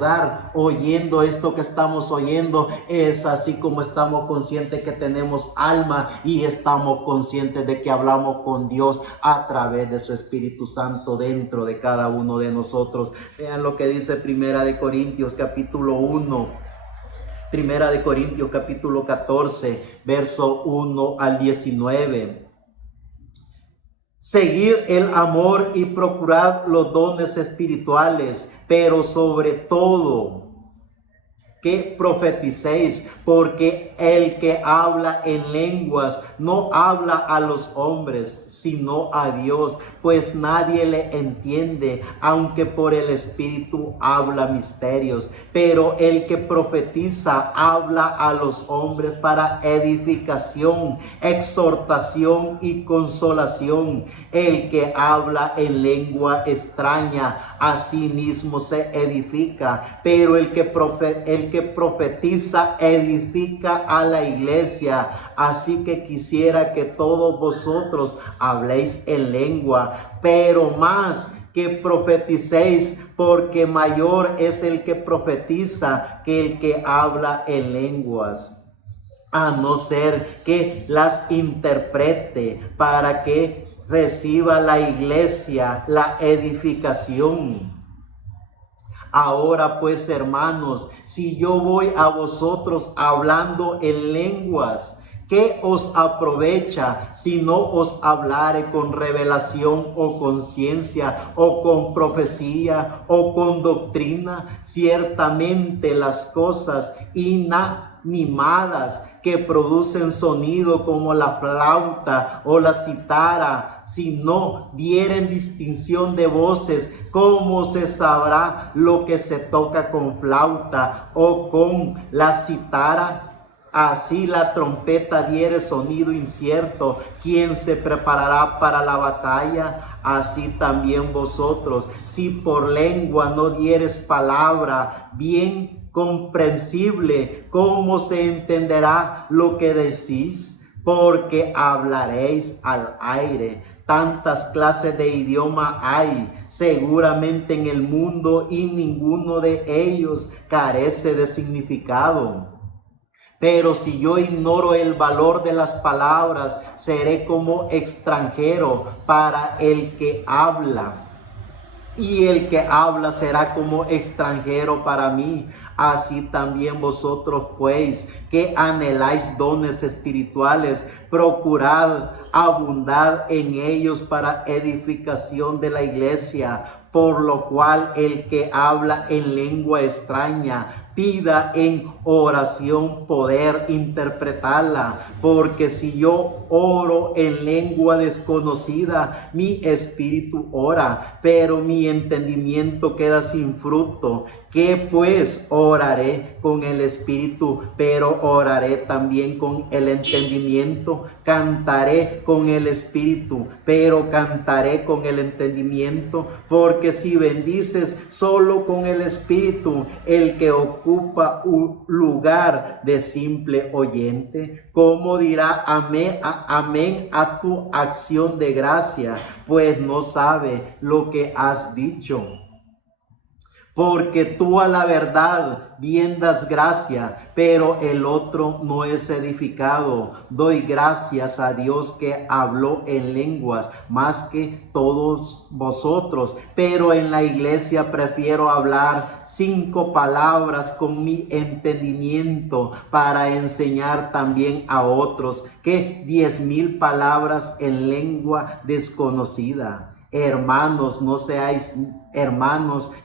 oyendo esto que estamos oyendo. Es así como estamos conscientes que tenemos alma y estamos conscientes de que hablamos con Dios a través de su Espíritu Santo dentro de cada uno de nosotros. Vean lo que dice Primera de Corintios capítulo 1. Primera de Corintios capítulo 14, verso 1 al 19. Seguid el amor y procurad los dones espirituales, pero sobre todo que profeticéis, porque el que habla en lenguas no habla a los hombres, sino a Dios, pues nadie le entiende, aunque por el Espíritu habla misterios. Pero el que profetiza habla a los hombres para edificación, exhortación y consolación. El que habla en lengua extraña a sí mismo se edifica, pero el que profetiza edifica a la iglesia. Así que quisiera que todos vosotros habléis en lengua, pero más que profeticéis, porque mayor es el que profetiza que el que habla en lenguas, a no ser que las interprete, para que reciba la iglesia la edificación. Ahora pues, hermanos, si yo voy a vosotros hablando en lenguas, ¿qué os aprovecha si no os hablare con revelación o con ciencia o con profecía o con doctrina? Ciertamente las cosas inanimadas que producen sonido como la flauta o la cítara, si no dieren distinción de voces, ¿cómo se sabrá lo que se toca con flauta o con la cítara? Así la trompeta diere sonido incierto, ¿quién se preparará para la batalla? Así también vosotros, si por lengua no dieres palabra bien comprensible, ¿cómo se entenderá lo que decís? Porque hablaréis al aire. Tantas clases de idioma hay seguramente en el mundo y ninguno de ellos carece de significado. Pero si yo ignoro el valor de las palabras, seré como extranjero para el que habla, y el que habla será como extranjero para mí. Así también vosotros, pues, que anheláis dones espirituales, procurad abundar en ellos para edificación de la iglesia. Por lo cual el que habla en lengua extraña pida en oración poder interpretarla, porque si yo oro en lengua desconocida, mi espíritu ora, pero mi entendimiento queda sin fruto. ¿Qué pues? Oraré con el espíritu, pero oraré también con el entendimiento. Cantaré con el espíritu, pero cantaré con el entendimiento, porque si bendices solo con el espíritu, el que ocupa un lugar de simple oyente, ¿cómo dirá amén a tu acción de gracia? Pues no sabe lo que has dicho. Porque tú a la verdad bien das gracia, pero el otro no es edificado. Doy gracias a Dios que habló en lenguas más que todos vosotros, pero en la iglesia prefiero hablar 5 palabras con mi entendimiento para enseñar también a otros que 10,000 palabras en lengua desconocida. Hermanos,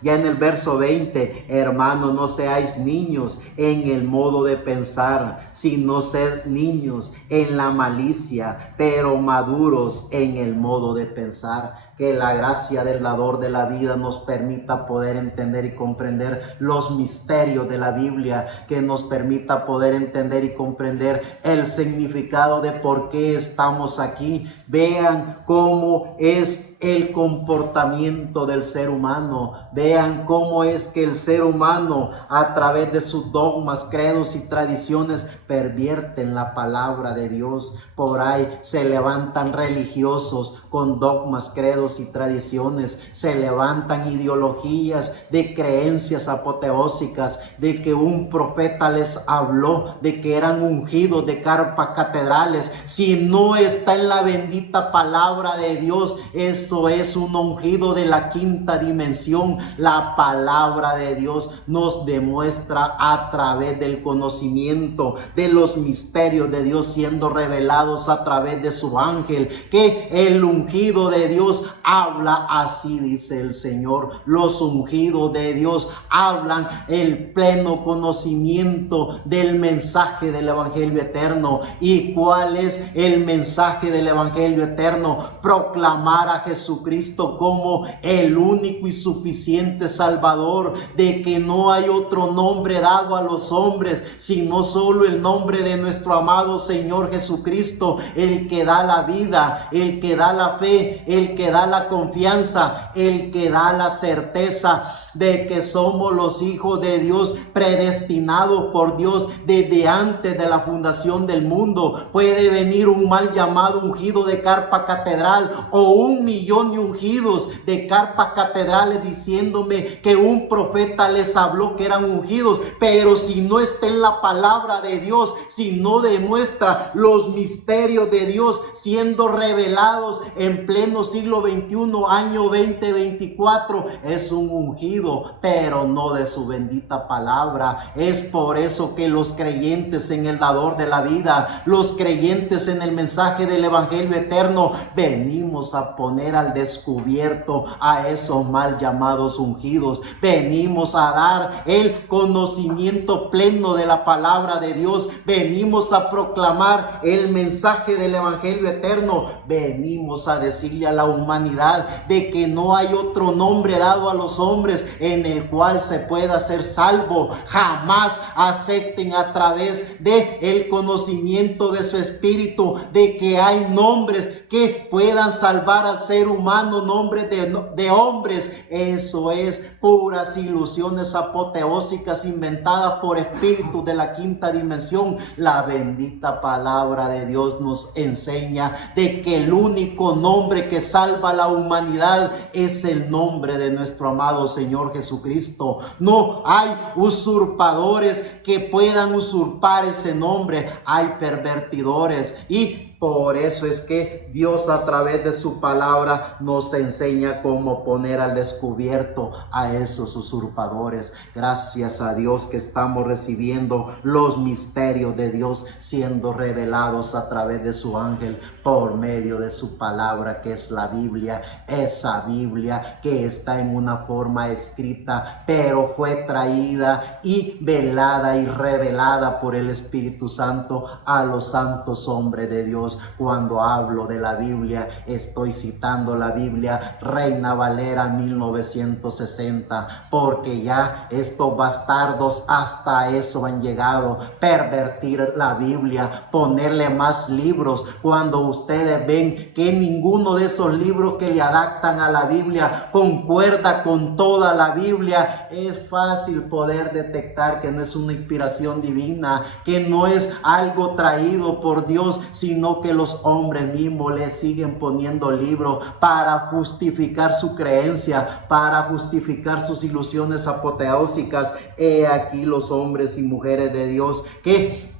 ya en el verso 20, hermanos, no seáis niños en el modo de pensar, sino sed niños en la malicia, pero maduros en el modo de pensar. Que la gracia del dador de la vida nos permita poder entender y comprender los misterios de la Biblia, que nos permita poder entender y comprender el significado de por qué estamos aquí. Vean cómo es el comportamiento del ser humano. Vean cómo es que el ser humano, a través de sus dogmas, credos y tradiciones, pervierten la palabra de Dios. Por ahí se levantan religiosos con dogmas, credos y tradiciones. Se levantan ideologías de creencias apoteósicas, de que un profeta les habló, de que eran ungidos de carpas catedrales. Si no está en la bendita palabra de Dios, eso es un ungido de la quinta dimensión. La palabra de Dios nos demuestra a través del conocimiento de los misterios de Dios siendo revelados a través de su ángel, que el ungido de Dios habla así, dice el Señor. Los ungidos de Dios hablan el pleno conocimiento del mensaje del evangelio eterno. ¿Y cuál es el mensaje del evangelio eterno? Proclamar a Jesucristo como el único y suficiente Salvador, de que no hay otro nombre dado a los hombres, sino solo el nombre de nuestro amado Señor Jesucristo, el que da la vida, el que da la fe, el que da la confianza, el que da la certeza de que somos los hijos de Dios, predestinados por Dios desde antes de la fundación del mundo. Puede venir un mal llamado ungido de carpa catedral o 1,000,000 de ungidos de carpas catedrales diciéndome que un profeta les habló que eran ungidos, pero si no está en la palabra de Dios, si no demuestra los misterios de Dios siendo revelados en pleno siglo XXI, año 2024, es un ungido, pero no de su bendita palabra. Es por eso que los creyentes en el dador de la vida, los creyentes en el mensaje del evangelio eterno, venimos a poner al descubierto a esos mal llamados ungidos. Venimos a dar el conocimiento pleno de la palabra de Dios. Venimos a proclamar el mensaje del evangelio eterno. Venimos a decirle a la humanidad de que no hay otro nombre dado a los hombres en el cual se pueda ser salvo. Jamás acepten a través de el conocimiento de su espíritu de que hay nombres que puedan salvar al ser humano, nombres de hombres. Eso es puras ilusiones apoteósicas inventadas por espíritus de la quinta dimensión. La bendita palabra de Dios nos enseña de que el único nombre que salva a la humanidad es el nombre de nuestro amado Señor Jesucristo. No hay usurpadores que puedan usurpar ese nombre. Hay pervertidores, y por eso es que Dios a través de su palabra nos enseña cómo poner al descubierto a esos usurpadores. Gracias a Dios que estamos recibiendo los misterios de Dios siendo revelados a través de su ángel por medio de su palabra, que es la Biblia. Esa Biblia que está en una forma escrita, pero fue traída y velada y revelada por el Espíritu Santo a los santos hombres de Dios. Dios. Cuando hablo de la Biblia, estoy citando la Biblia Reina Valera 1960, porque ya estos bastardos hasta eso han llegado, pervertir la Biblia, ponerle más libros, cuando ustedes ven que ninguno de esos libros que le adaptan a la Biblia concuerda con toda la Biblia. Es fácil poder detectar que no es una inspiración divina, que no es algo traído por Dios, sino que los hombres mismos le siguen poniendo libros para justificar su creencia, para justificar sus ilusiones apoteósicas. He aquí los hombres y mujeres de Dios que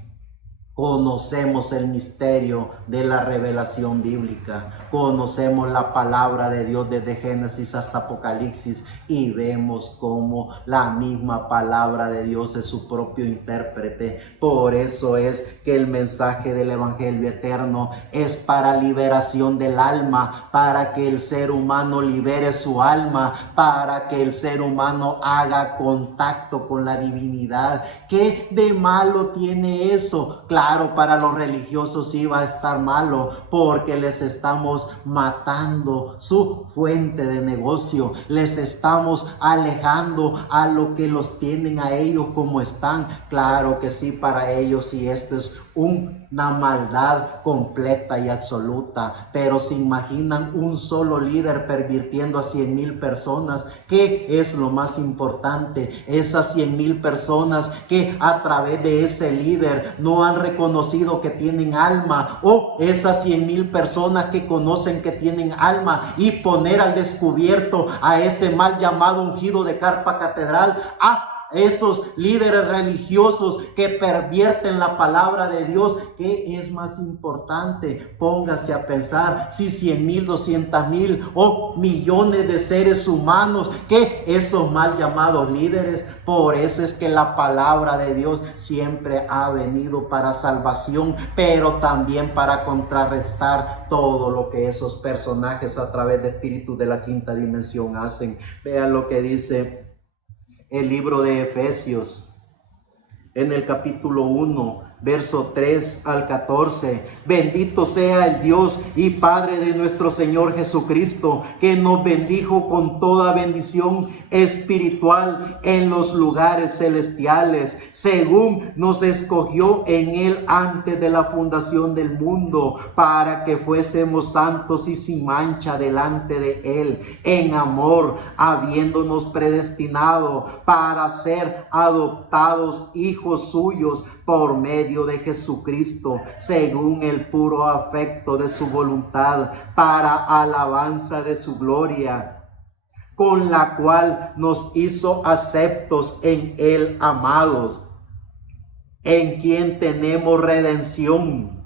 conocemos el misterio de la revelación bíblica, conocemos la palabra de Dios desde Génesis hasta Apocalipsis, y vemos cómo la misma palabra de Dios es su propio intérprete. Por eso es que el mensaje del Evangelio eterno es para liberación del alma, para que el ser humano libere su alma, para que el ser humano haga contacto con la divinidad. ¿Qué de malo tiene eso? Claro, para los religiosos sí va a estar malo, porque les estamos matando su fuente de negocio, les estamos alejando a lo que los tienen a ellos como están. Claro que sí, para ellos sí, esto es una maldad completa y absoluta. Pero se imaginan un solo líder pervirtiendo a 100,000 personas. ¿Qué es lo más importante? Esas 100,000 personas que a través de ese líder no han reconocido que tienen alma, o esas 100,000 personas que conocen que tienen alma, y poner al descubierto a ese mal llamado ungido de Carpa Catedral, a esos líderes religiosos que pervierten la palabra de Dios. ¿Qué es más importante? Póngase a pensar si 100,000, 200,000 o millones de seres humanos, que esos mal llamados líderes. Por eso es que la palabra de Dios siempre ha venido para salvación, pero también para contrarrestar todo lo que esos personajes a través de espíritus de la quinta dimensión hacen. Vean lo que dice el libro de Efesios en el capítulo 1, verso 3 al 14. Bendito sea el Dios y Padre de nuestro Señor Jesucristo, que nos bendijo con toda bendición espiritual en los lugares celestiales, según nos escogió en Él antes de la fundación del mundo, para que fuésemos santos y sin mancha delante de Él, en amor, habiéndonos predestinado para ser adoptados hijos suyos por medio de Jesucristo, según el puro afecto de su voluntad, para alabanza de su gloria, con la cual nos hizo aceptos en Él, amados, en quien tenemos redención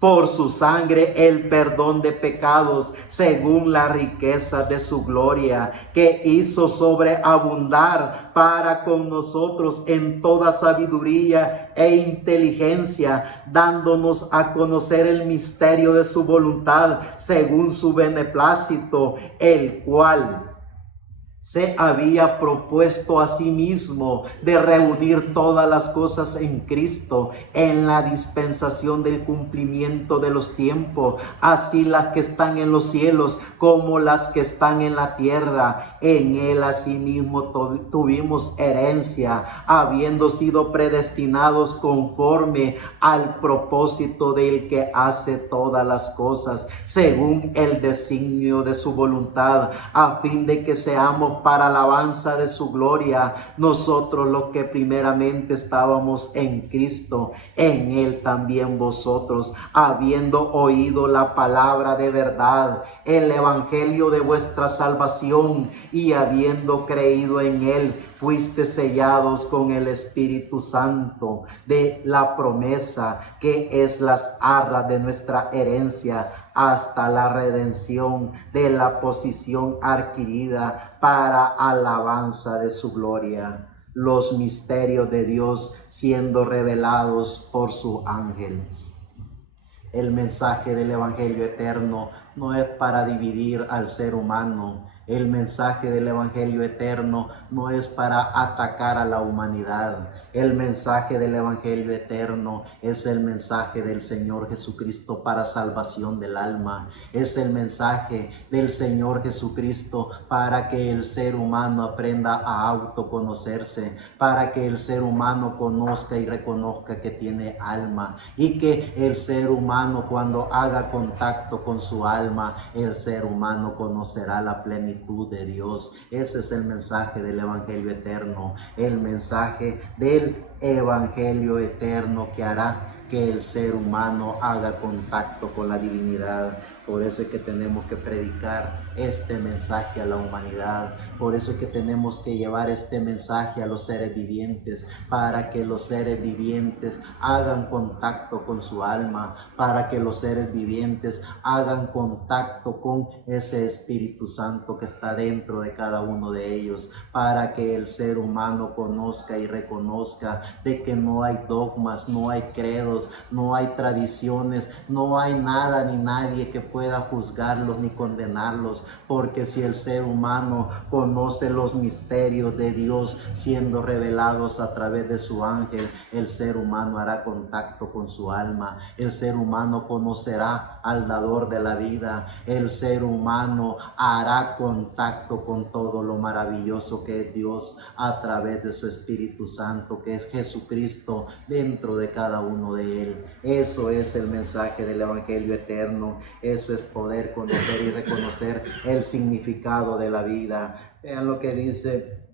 por su sangre, el perdón de pecados, según la riqueza de su gloria, que hizo sobreabundar para con nosotros en toda sabiduría e inteligencia, dándonos a conocer el misterio de su voluntad, según su beneplácito, el cual se había propuesto a sí mismo de reunir todas las cosas en Cristo, en la dispensación del cumplimiento de los tiempos, así las que están en los cielos como las que están en la tierra. En Él asimismo tuvimos herencia, habiendo sido predestinados conforme al propósito del que hace todas las cosas, según el designio de su voluntad, a fin de que seamos para alabanza de su gloria, nosotros los que primeramente estábamos en Cristo, en Él también vosotros, habiendo oído la palabra de verdad, el evangelio de vuestra salvación, y habiendo creído en Él, fuiste sellados con el Espíritu Santo de la promesa, que es las arras de nuestra herencia, hasta la redención de la posición adquirida para alabanza de su gloria, los misterios de Dios siendo revelados por su ángel. El mensaje del Evangelio eterno no es para dividir al ser humano. El mensaje del Evangelio eterno no es para atacar a la humanidad. El mensaje del Evangelio eterno es el mensaje del Señor Jesucristo para salvación del alma. Es el mensaje del Señor Jesucristo para que el ser humano aprenda a autoconocerse, para que el ser humano conozca y reconozca que tiene alma, y que el ser humano, cuando haga contacto con su alma, el ser humano conocerá la plenitud de Dios. Ese es el mensaje del Evangelio eterno, el mensaje del Evangelio eterno que hará que el ser humano haga contacto con la divinidad. Por eso es que tenemos que predicar este mensaje a la humanidad. Por eso es que tenemos que llevar este mensaje a los seres vivientes, para que los seres vivientes hagan contacto con su alma, para que los seres vivientes hagan contacto con ese Espíritu Santo que está dentro de cada uno de ellos, para que el ser humano conozca y reconozca de que no hay dogmas, no hay credos, no hay tradiciones, no hay nada ni nadie que pueda juzgarlos ni condenarlos, porque si el ser humano conoce los misterios de Dios siendo revelados a través de su ángel, el ser humano hará contacto con su alma, el ser humano conocerá al dador de la vida, el ser humano hará contacto con todo lo maravilloso que es Dios a través de su Espíritu Santo, que es Jesucristo dentro de cada uno de él. Eso es el mensaje del Evangelio eterno. Eso es poder conocer y reconocer el significado de la vida. Vean lo que dice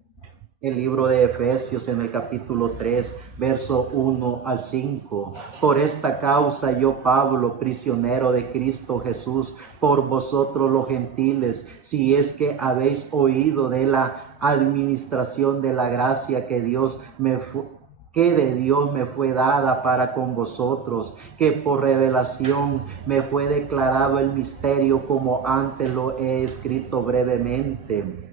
el libro de Efesios en el capítulo 3, verso 1 al 5. Por esta causa yo, Pablo, prisionero de Cristo Jesús, por vosotros los gentiles, si es que habéis oído de la administración de la gracia que de Dios me fue dada para con vosotros, que por revelación me fue declarado el misterio, como antes lo he escrito brevemente,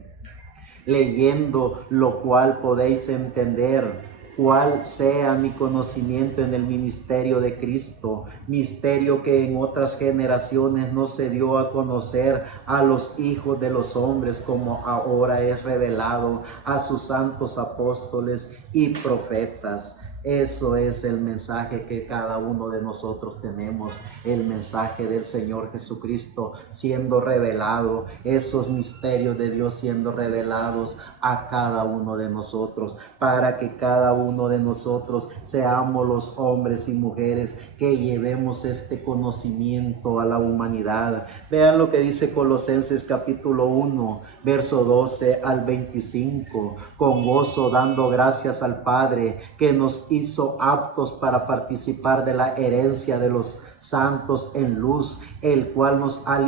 leyendo lo cual podéis entender cuál sea mi conocimiento en el ministerio de Cristo, misterio que en otras generaciones no se dio a conocer a los hijos de los hombres, como ahora es revelado a sus santos apóstoles y profetas. Eso es el mensaje que cada uno de nosotros tenemos, el mensaje del Señor Jesucristo siendo revelado, esos misterios de Dios siendo revelados a cada uno de nosotros, para que cada uno de nosotros seamos los hombres y mujeres que llevemos este conocimiento a la humanidad. Vean lo que dice Colosenses capítulo 1, verso 12 al 25. Con gozo dando gracias al Padre que nos hizo aptos para participar de la herencia de los santos en luz, el cual nos ha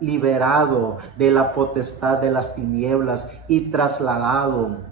liberado de la potestad de las tinieblas y trasladado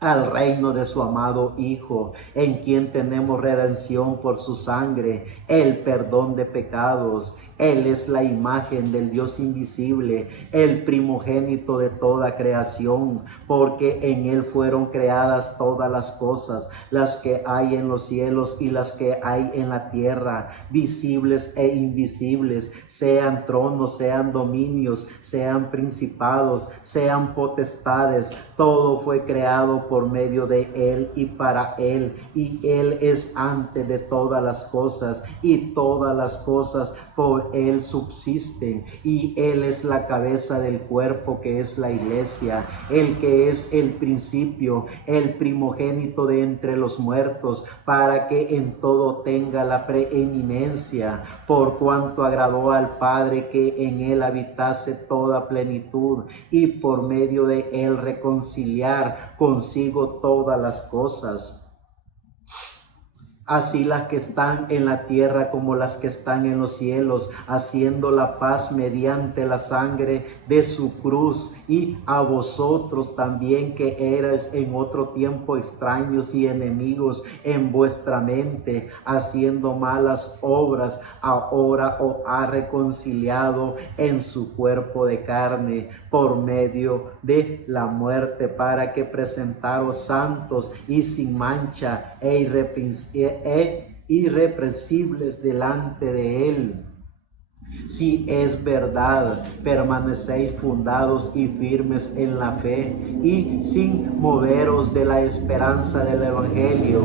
al reino de su amado Hijo, en quien tenemos redención por su sangre, el perdón de pecados. Él es la imagen del Dios invisible, el primogénito de toda creación, porque en Él fueron creadas todas las cosas, las que hay en los cielos y las que hay en la tierra, visibles e invisibles, sean tronos, sean dominios, sean principados, sean potestades. Todo fue creado por medio de Él y para Él, y Él es antes de todas las cosas, y todas las cosas por Él subsisten, y Él es la cabeza del cuerpo, que es la iglesia, el que es el principio, el primogénito de entre los muertos, para que en todo tenga la preeminencia, por cuanto agradó al Padre que en Él habitase toda plenitud, y por medio de Él reconciliar consigo todas las cosas, así las que están en la tierra como las que están en los cielos, haciendo la paz mediante la sangre de su cruz. Y a vosotros también, que erais en otro tiempo extraños y enemigos en vuestra mente, haciendo malas obras, ahora os ha reconciliado en su cuerpo de carne por medio de la muerte, para que presentaros santos y sin mancha e irreprensibles delante de Él, Si es verdad, permanecéis fundados y firmes en la fe y sin moveros de la esperanza del Evangelio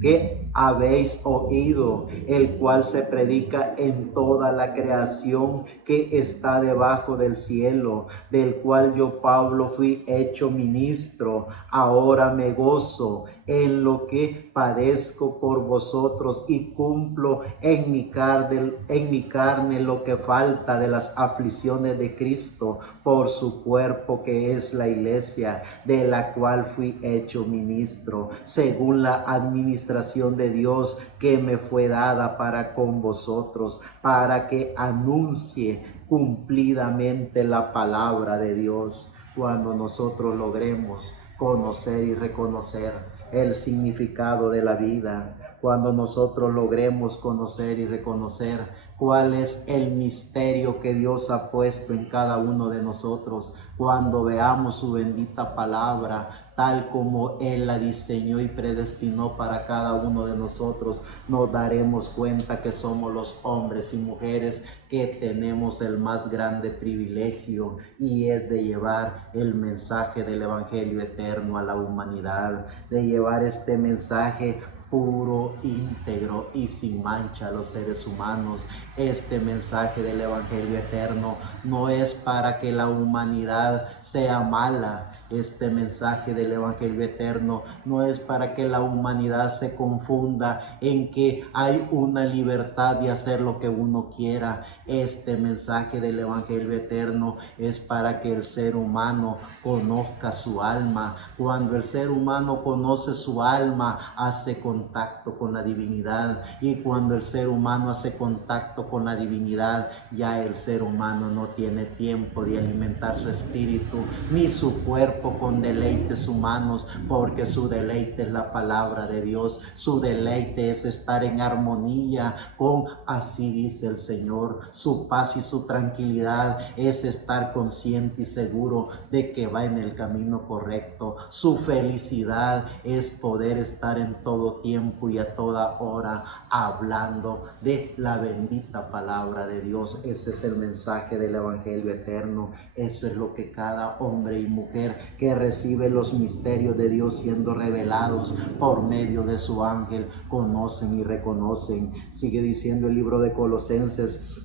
que habéis oído, el cual se predica en toda la creación que está debajo del cielo, del cual yo, Pablo, fui hecho ministro. Ahora me gozo en lo que padezco por vosotros y cumplo en mi carne lo que falta de las aflicciones de Cristo por su cuerpo, que es la iglesia, de la cual fui hecho ministro, según la administración de Dios que me fue dada para con vosotros, para que anuncie cumplidamente la palabra de Dios. Cuando nosotros logremos conocer y reconocer el significado de la vida, cuando nosotros logremos conocer y reconocer cuál es el misterio que Dios ha puesto en cada uno de nosotros, cuando veamos su bendita palabra tal como Él la diseñó y predestinó para cada uno de nosotros, nos daremos cuenta que somos los hombres y mujeres que tenemos el más grande privilegio, y es de llevar el mensaje del Evangelio eterno a la humanidad, de llevar este mensaje puro, íntegro y sin mancha a los seres humanos. Este mensaje del Evangelio eterno no es para que la humanidad sea mala. Este mensaje del Evangelio eterno no es para que la humanidad se confunda en que hay una libertad de hacer lo que uno quiera. Este mensaje del Evangelio eterno es para que el ser humano conozca su alma. Cuando el ser humano conoce su alma, hace contacto con la divinidad, y cuando el ser humano hace contacto con la divinidad, ya el ser humano no tiene tiempo de alimentar su espíritu ni su cuerpo con deleites humanos, porque su deleite es la palabra de Dios. Su deleite es estar en armonía con, así dice el Señor, su paz y su tranquilidad es estar consciente y seguro de que va en el camino correcto. Su felicidad es poder estar en todo tiempo y a toda hora hablando de la bendita palabra de Dios. Ese es el mensaje del Evangelio eterno. Eso es lo que cada hombre y mujer que recibe los misterios de Dios siendo revelados por medio de su ángel conocen y reconocen. Sigue diciendo el libro de Colosenses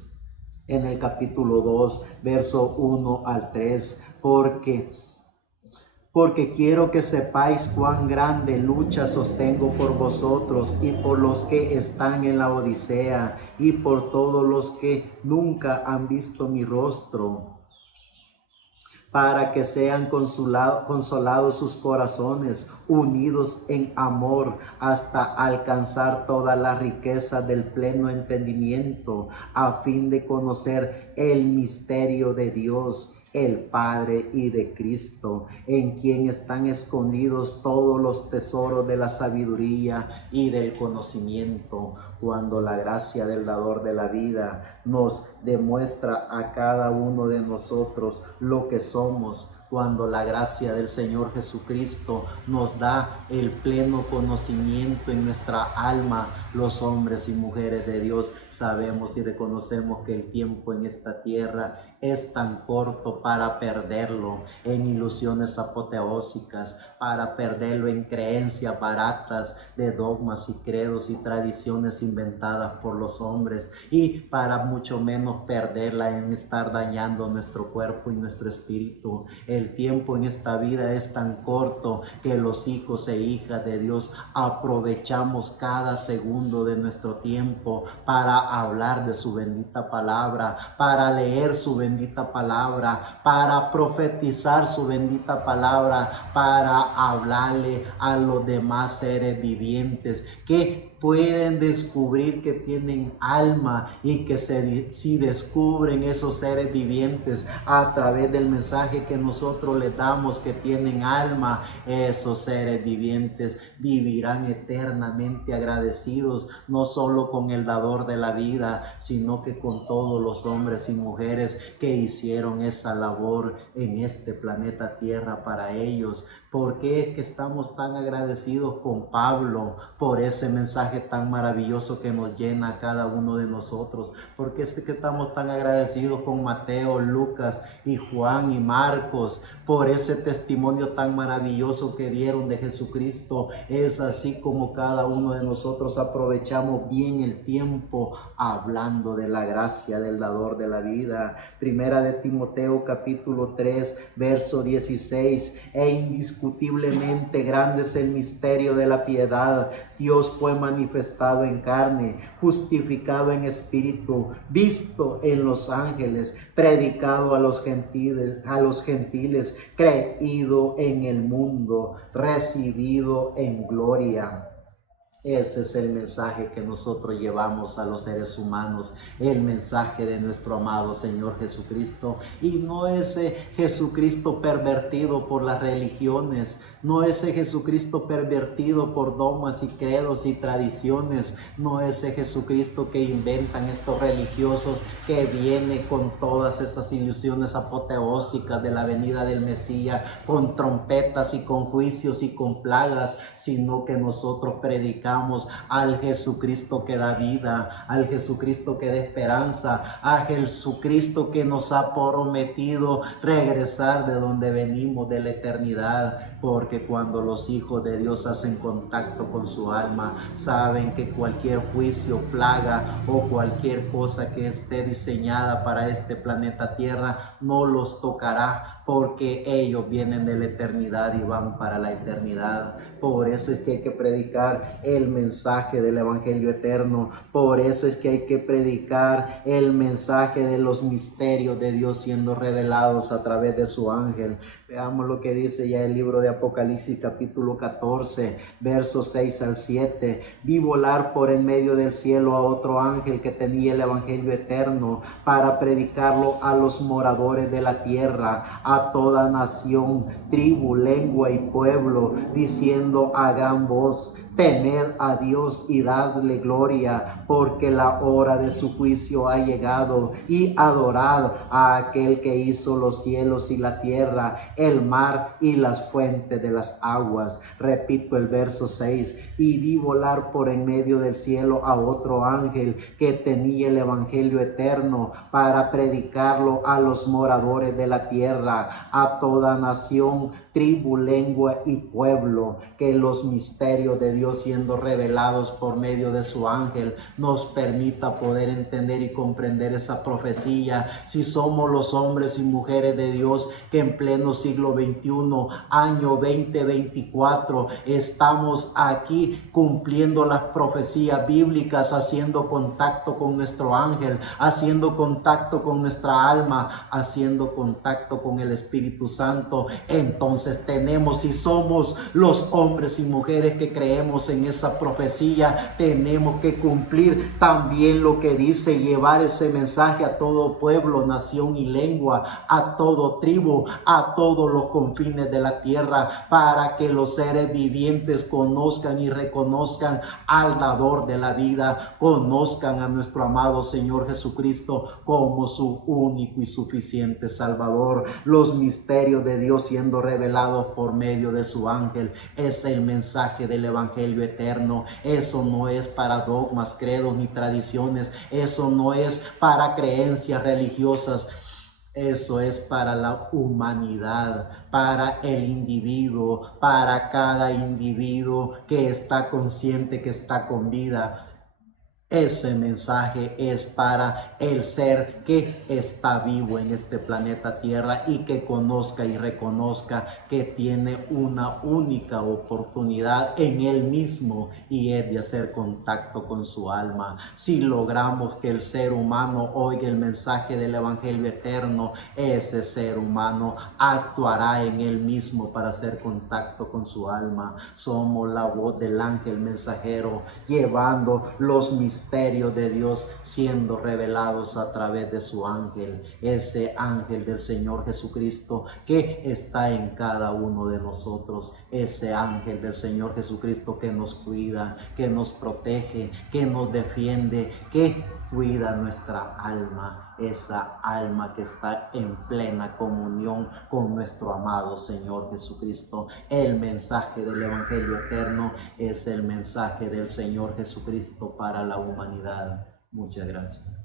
en el capítulo 2, verso 1 al 3, porque quiero que sepáis cuán grande lucha sostengo por vosotros y por los que están en la Odisea y por todos los que nunca han visto mi rostro, para que sean consolados sus corazones, unidos en amor, hasta alcanzar toda la riqueza del pleno entendimiento, a fin de conocer el misterio de Dios, el Padre, y de Cristo, en quien están escondidos todos los tesoros de la sabiduría y del conocimiento. Cuando la gracia del dador de la vida nos demuestra a cada uno de nosotros lo que somos, cuando la gracia del Señor Jesucristo nos da el pleno conocimiento en nuestra alma, los hombres y mujeres de Dios sabemos y reconocemos que el tiempo en esta tierra es tan corto para perderlo en ilusiones apoteósicas, para perderlo en creencias baratas de dogmas y credos y tradiciones inventadas por los hombres, y para mucho menos perderla en estar dañando nuestro cuerpo y nuestro espíritu. El tiempo en esta vida es tan corto que los hijos e hijas de Dios aprovechamos cada segundo de nuestro tiempo para hablar de su bendita palabra, para leer su bendita palabra, para profetizar su bendita palabra, para hablarle a los demás seres vivientes que pueden descubrir que tienen alma, y que si descubren esos seres vivientes a través del mensaje que nosotros les damos, que tienen alma, esos seres vivientes vivirán eternamente agradecidos, no solo con el dador de la vida, sino que con todos los hombres y mujeres que hicieron esa labor en este planeta Tierra para ellos. ¿Por qué es que estamos tan agradecidos con Pablo por ese mensaje mensaje tan maravilloso que nos llena a cada uno de nosotros. Porque es que estamos tan agradecidos con Mateo, Lucas y Juan y Marcos por ese testimonio tan maravilloso que dieron de Jesucristo. Es así como cada uno de nosotros aprovechamos bien el tiempo hablando de la gracia del dador de la vida. Primera de Timoteo capítulo 3 verso 16: e indiscutiblemente grande es el misterio de la piedad. Dios fue manifestado en carne, justificado en espíritu, visto en los ángeles, predicado a los gentiles, creído en el mundo, recibido en gloria. Ese es el mensaje que nosotros llevamos a los seres humanos, el mensaje de nuestro amado Señor Jesucristo, y no ese Jesucristo pervertido por las religiones, no ese Jesucristo pervertido por dogmas y credos y tradiciones, no ese Jesucristo que inventan estos religiosos, que viene con todas esas ilusiones apoteósicas de la venida del Mesías, con trompetas y con juicios y con plagas, sino que nosotros predicamos al Jesucristo que da vida, al Jesucristo que da esperanza, a Jesucristo que nos ha prometido regresar de donde venimos, de la eternidad. Porque cuando los hijos de Dios hacen contacto con su alma, saben que cualquier juicio, plaga o cualquier cosa que esté diseñada para este planeta Tierra no los tocará, porque ellos vienen de la eternidad y van para la eternidad. Por eso es que hay que predicar el mensaje del evangelio eterno. Por eso es que hay que predicar el mensaje de los misterios de Dios siendo revelados a través de su ángel. Veamos lo que dice ya el libro de Apocalipsis capítulo 14, versos 6 al 7. Vi volar por en medio del cielo a otro ángel que tenía el evangelio eterno para predicarlo a los moradores de la tierra, a toda nación, tribu, lengua y pueblo, diciendo a gran voz: temed a Dios y dadle gloria, porque la hora de su juicio ha llegado, y adorad a aquel que hizo los cielos y la tierra, el mar y las fuentes de las aguas. Repito el verso 6: y vi volar por en medio del cielo a otro ángel que tenía el evangelio eterno para predicarlo a los moradores de la tierra, a toda nación, tribu, lengua y pueblo, que los misterios de Dios siendo revelados por medio de su ángel nos permita poder entender y comprender esa profecía. Si somos los hombres y mujeres de Dios que en pleno siglo XXI, año 2024, estamos aquí cumpliendo las profecías bíblicas, haciendo contacto con nuestro ángel, haciendo contacto con nuestra alma, haciendo contacto con el Espíritu Santo, entonces tenemos, si somos los hombres y mujeres que creemos en esa profecía, tenemos que cumplir también lo que dice, llevar ese mensaje a todo pueblo, nación y lengua, a todo tribu, a todos los confines de la tierra, para que los seres vivientes conozcan y reconozcan al dador de la vida, conozcan a nuestro amado Señor Jesucristo como su único y suficiente Salvador. Los misterios de Dios siendo revelados por medio de su ángel es el mensaje del evangelio eterno. Eso no es para dogmas, credos ni tradiciones, eso no es para creencias religiosas. Eso es para la humanidad, para el individuo, para cada individuo que está consciente, que está con vida. Ese mensaje es para el ser que está vivo en este planeta Tierra y que conozca y reconozca que tiene una única oportunidad en él mismo, y es de hacer contacto con su alma. Si logramos que el ser humano oiga el mensaje del evangelio eterno, ese ser humano actuará en él mismo para hacer contacto con su alma. Somos la voz del ángel mensajero, llevando los misterios de Dios siendo revelados a través de su ángel, ese ángel del Señor Jesucristo que está en cada uno de nosotros, ese ángel del Señor Jesucristo que nos cuida, que nos protege, que nos defiende, que cuida nuestra alma. esa alma que está en plena comunión con nuestro amado Señor Jesucristo. El mensaje del Evangelio eterno es el mensaje del Señor Jesucristo para la humanidad. Muchas gracias.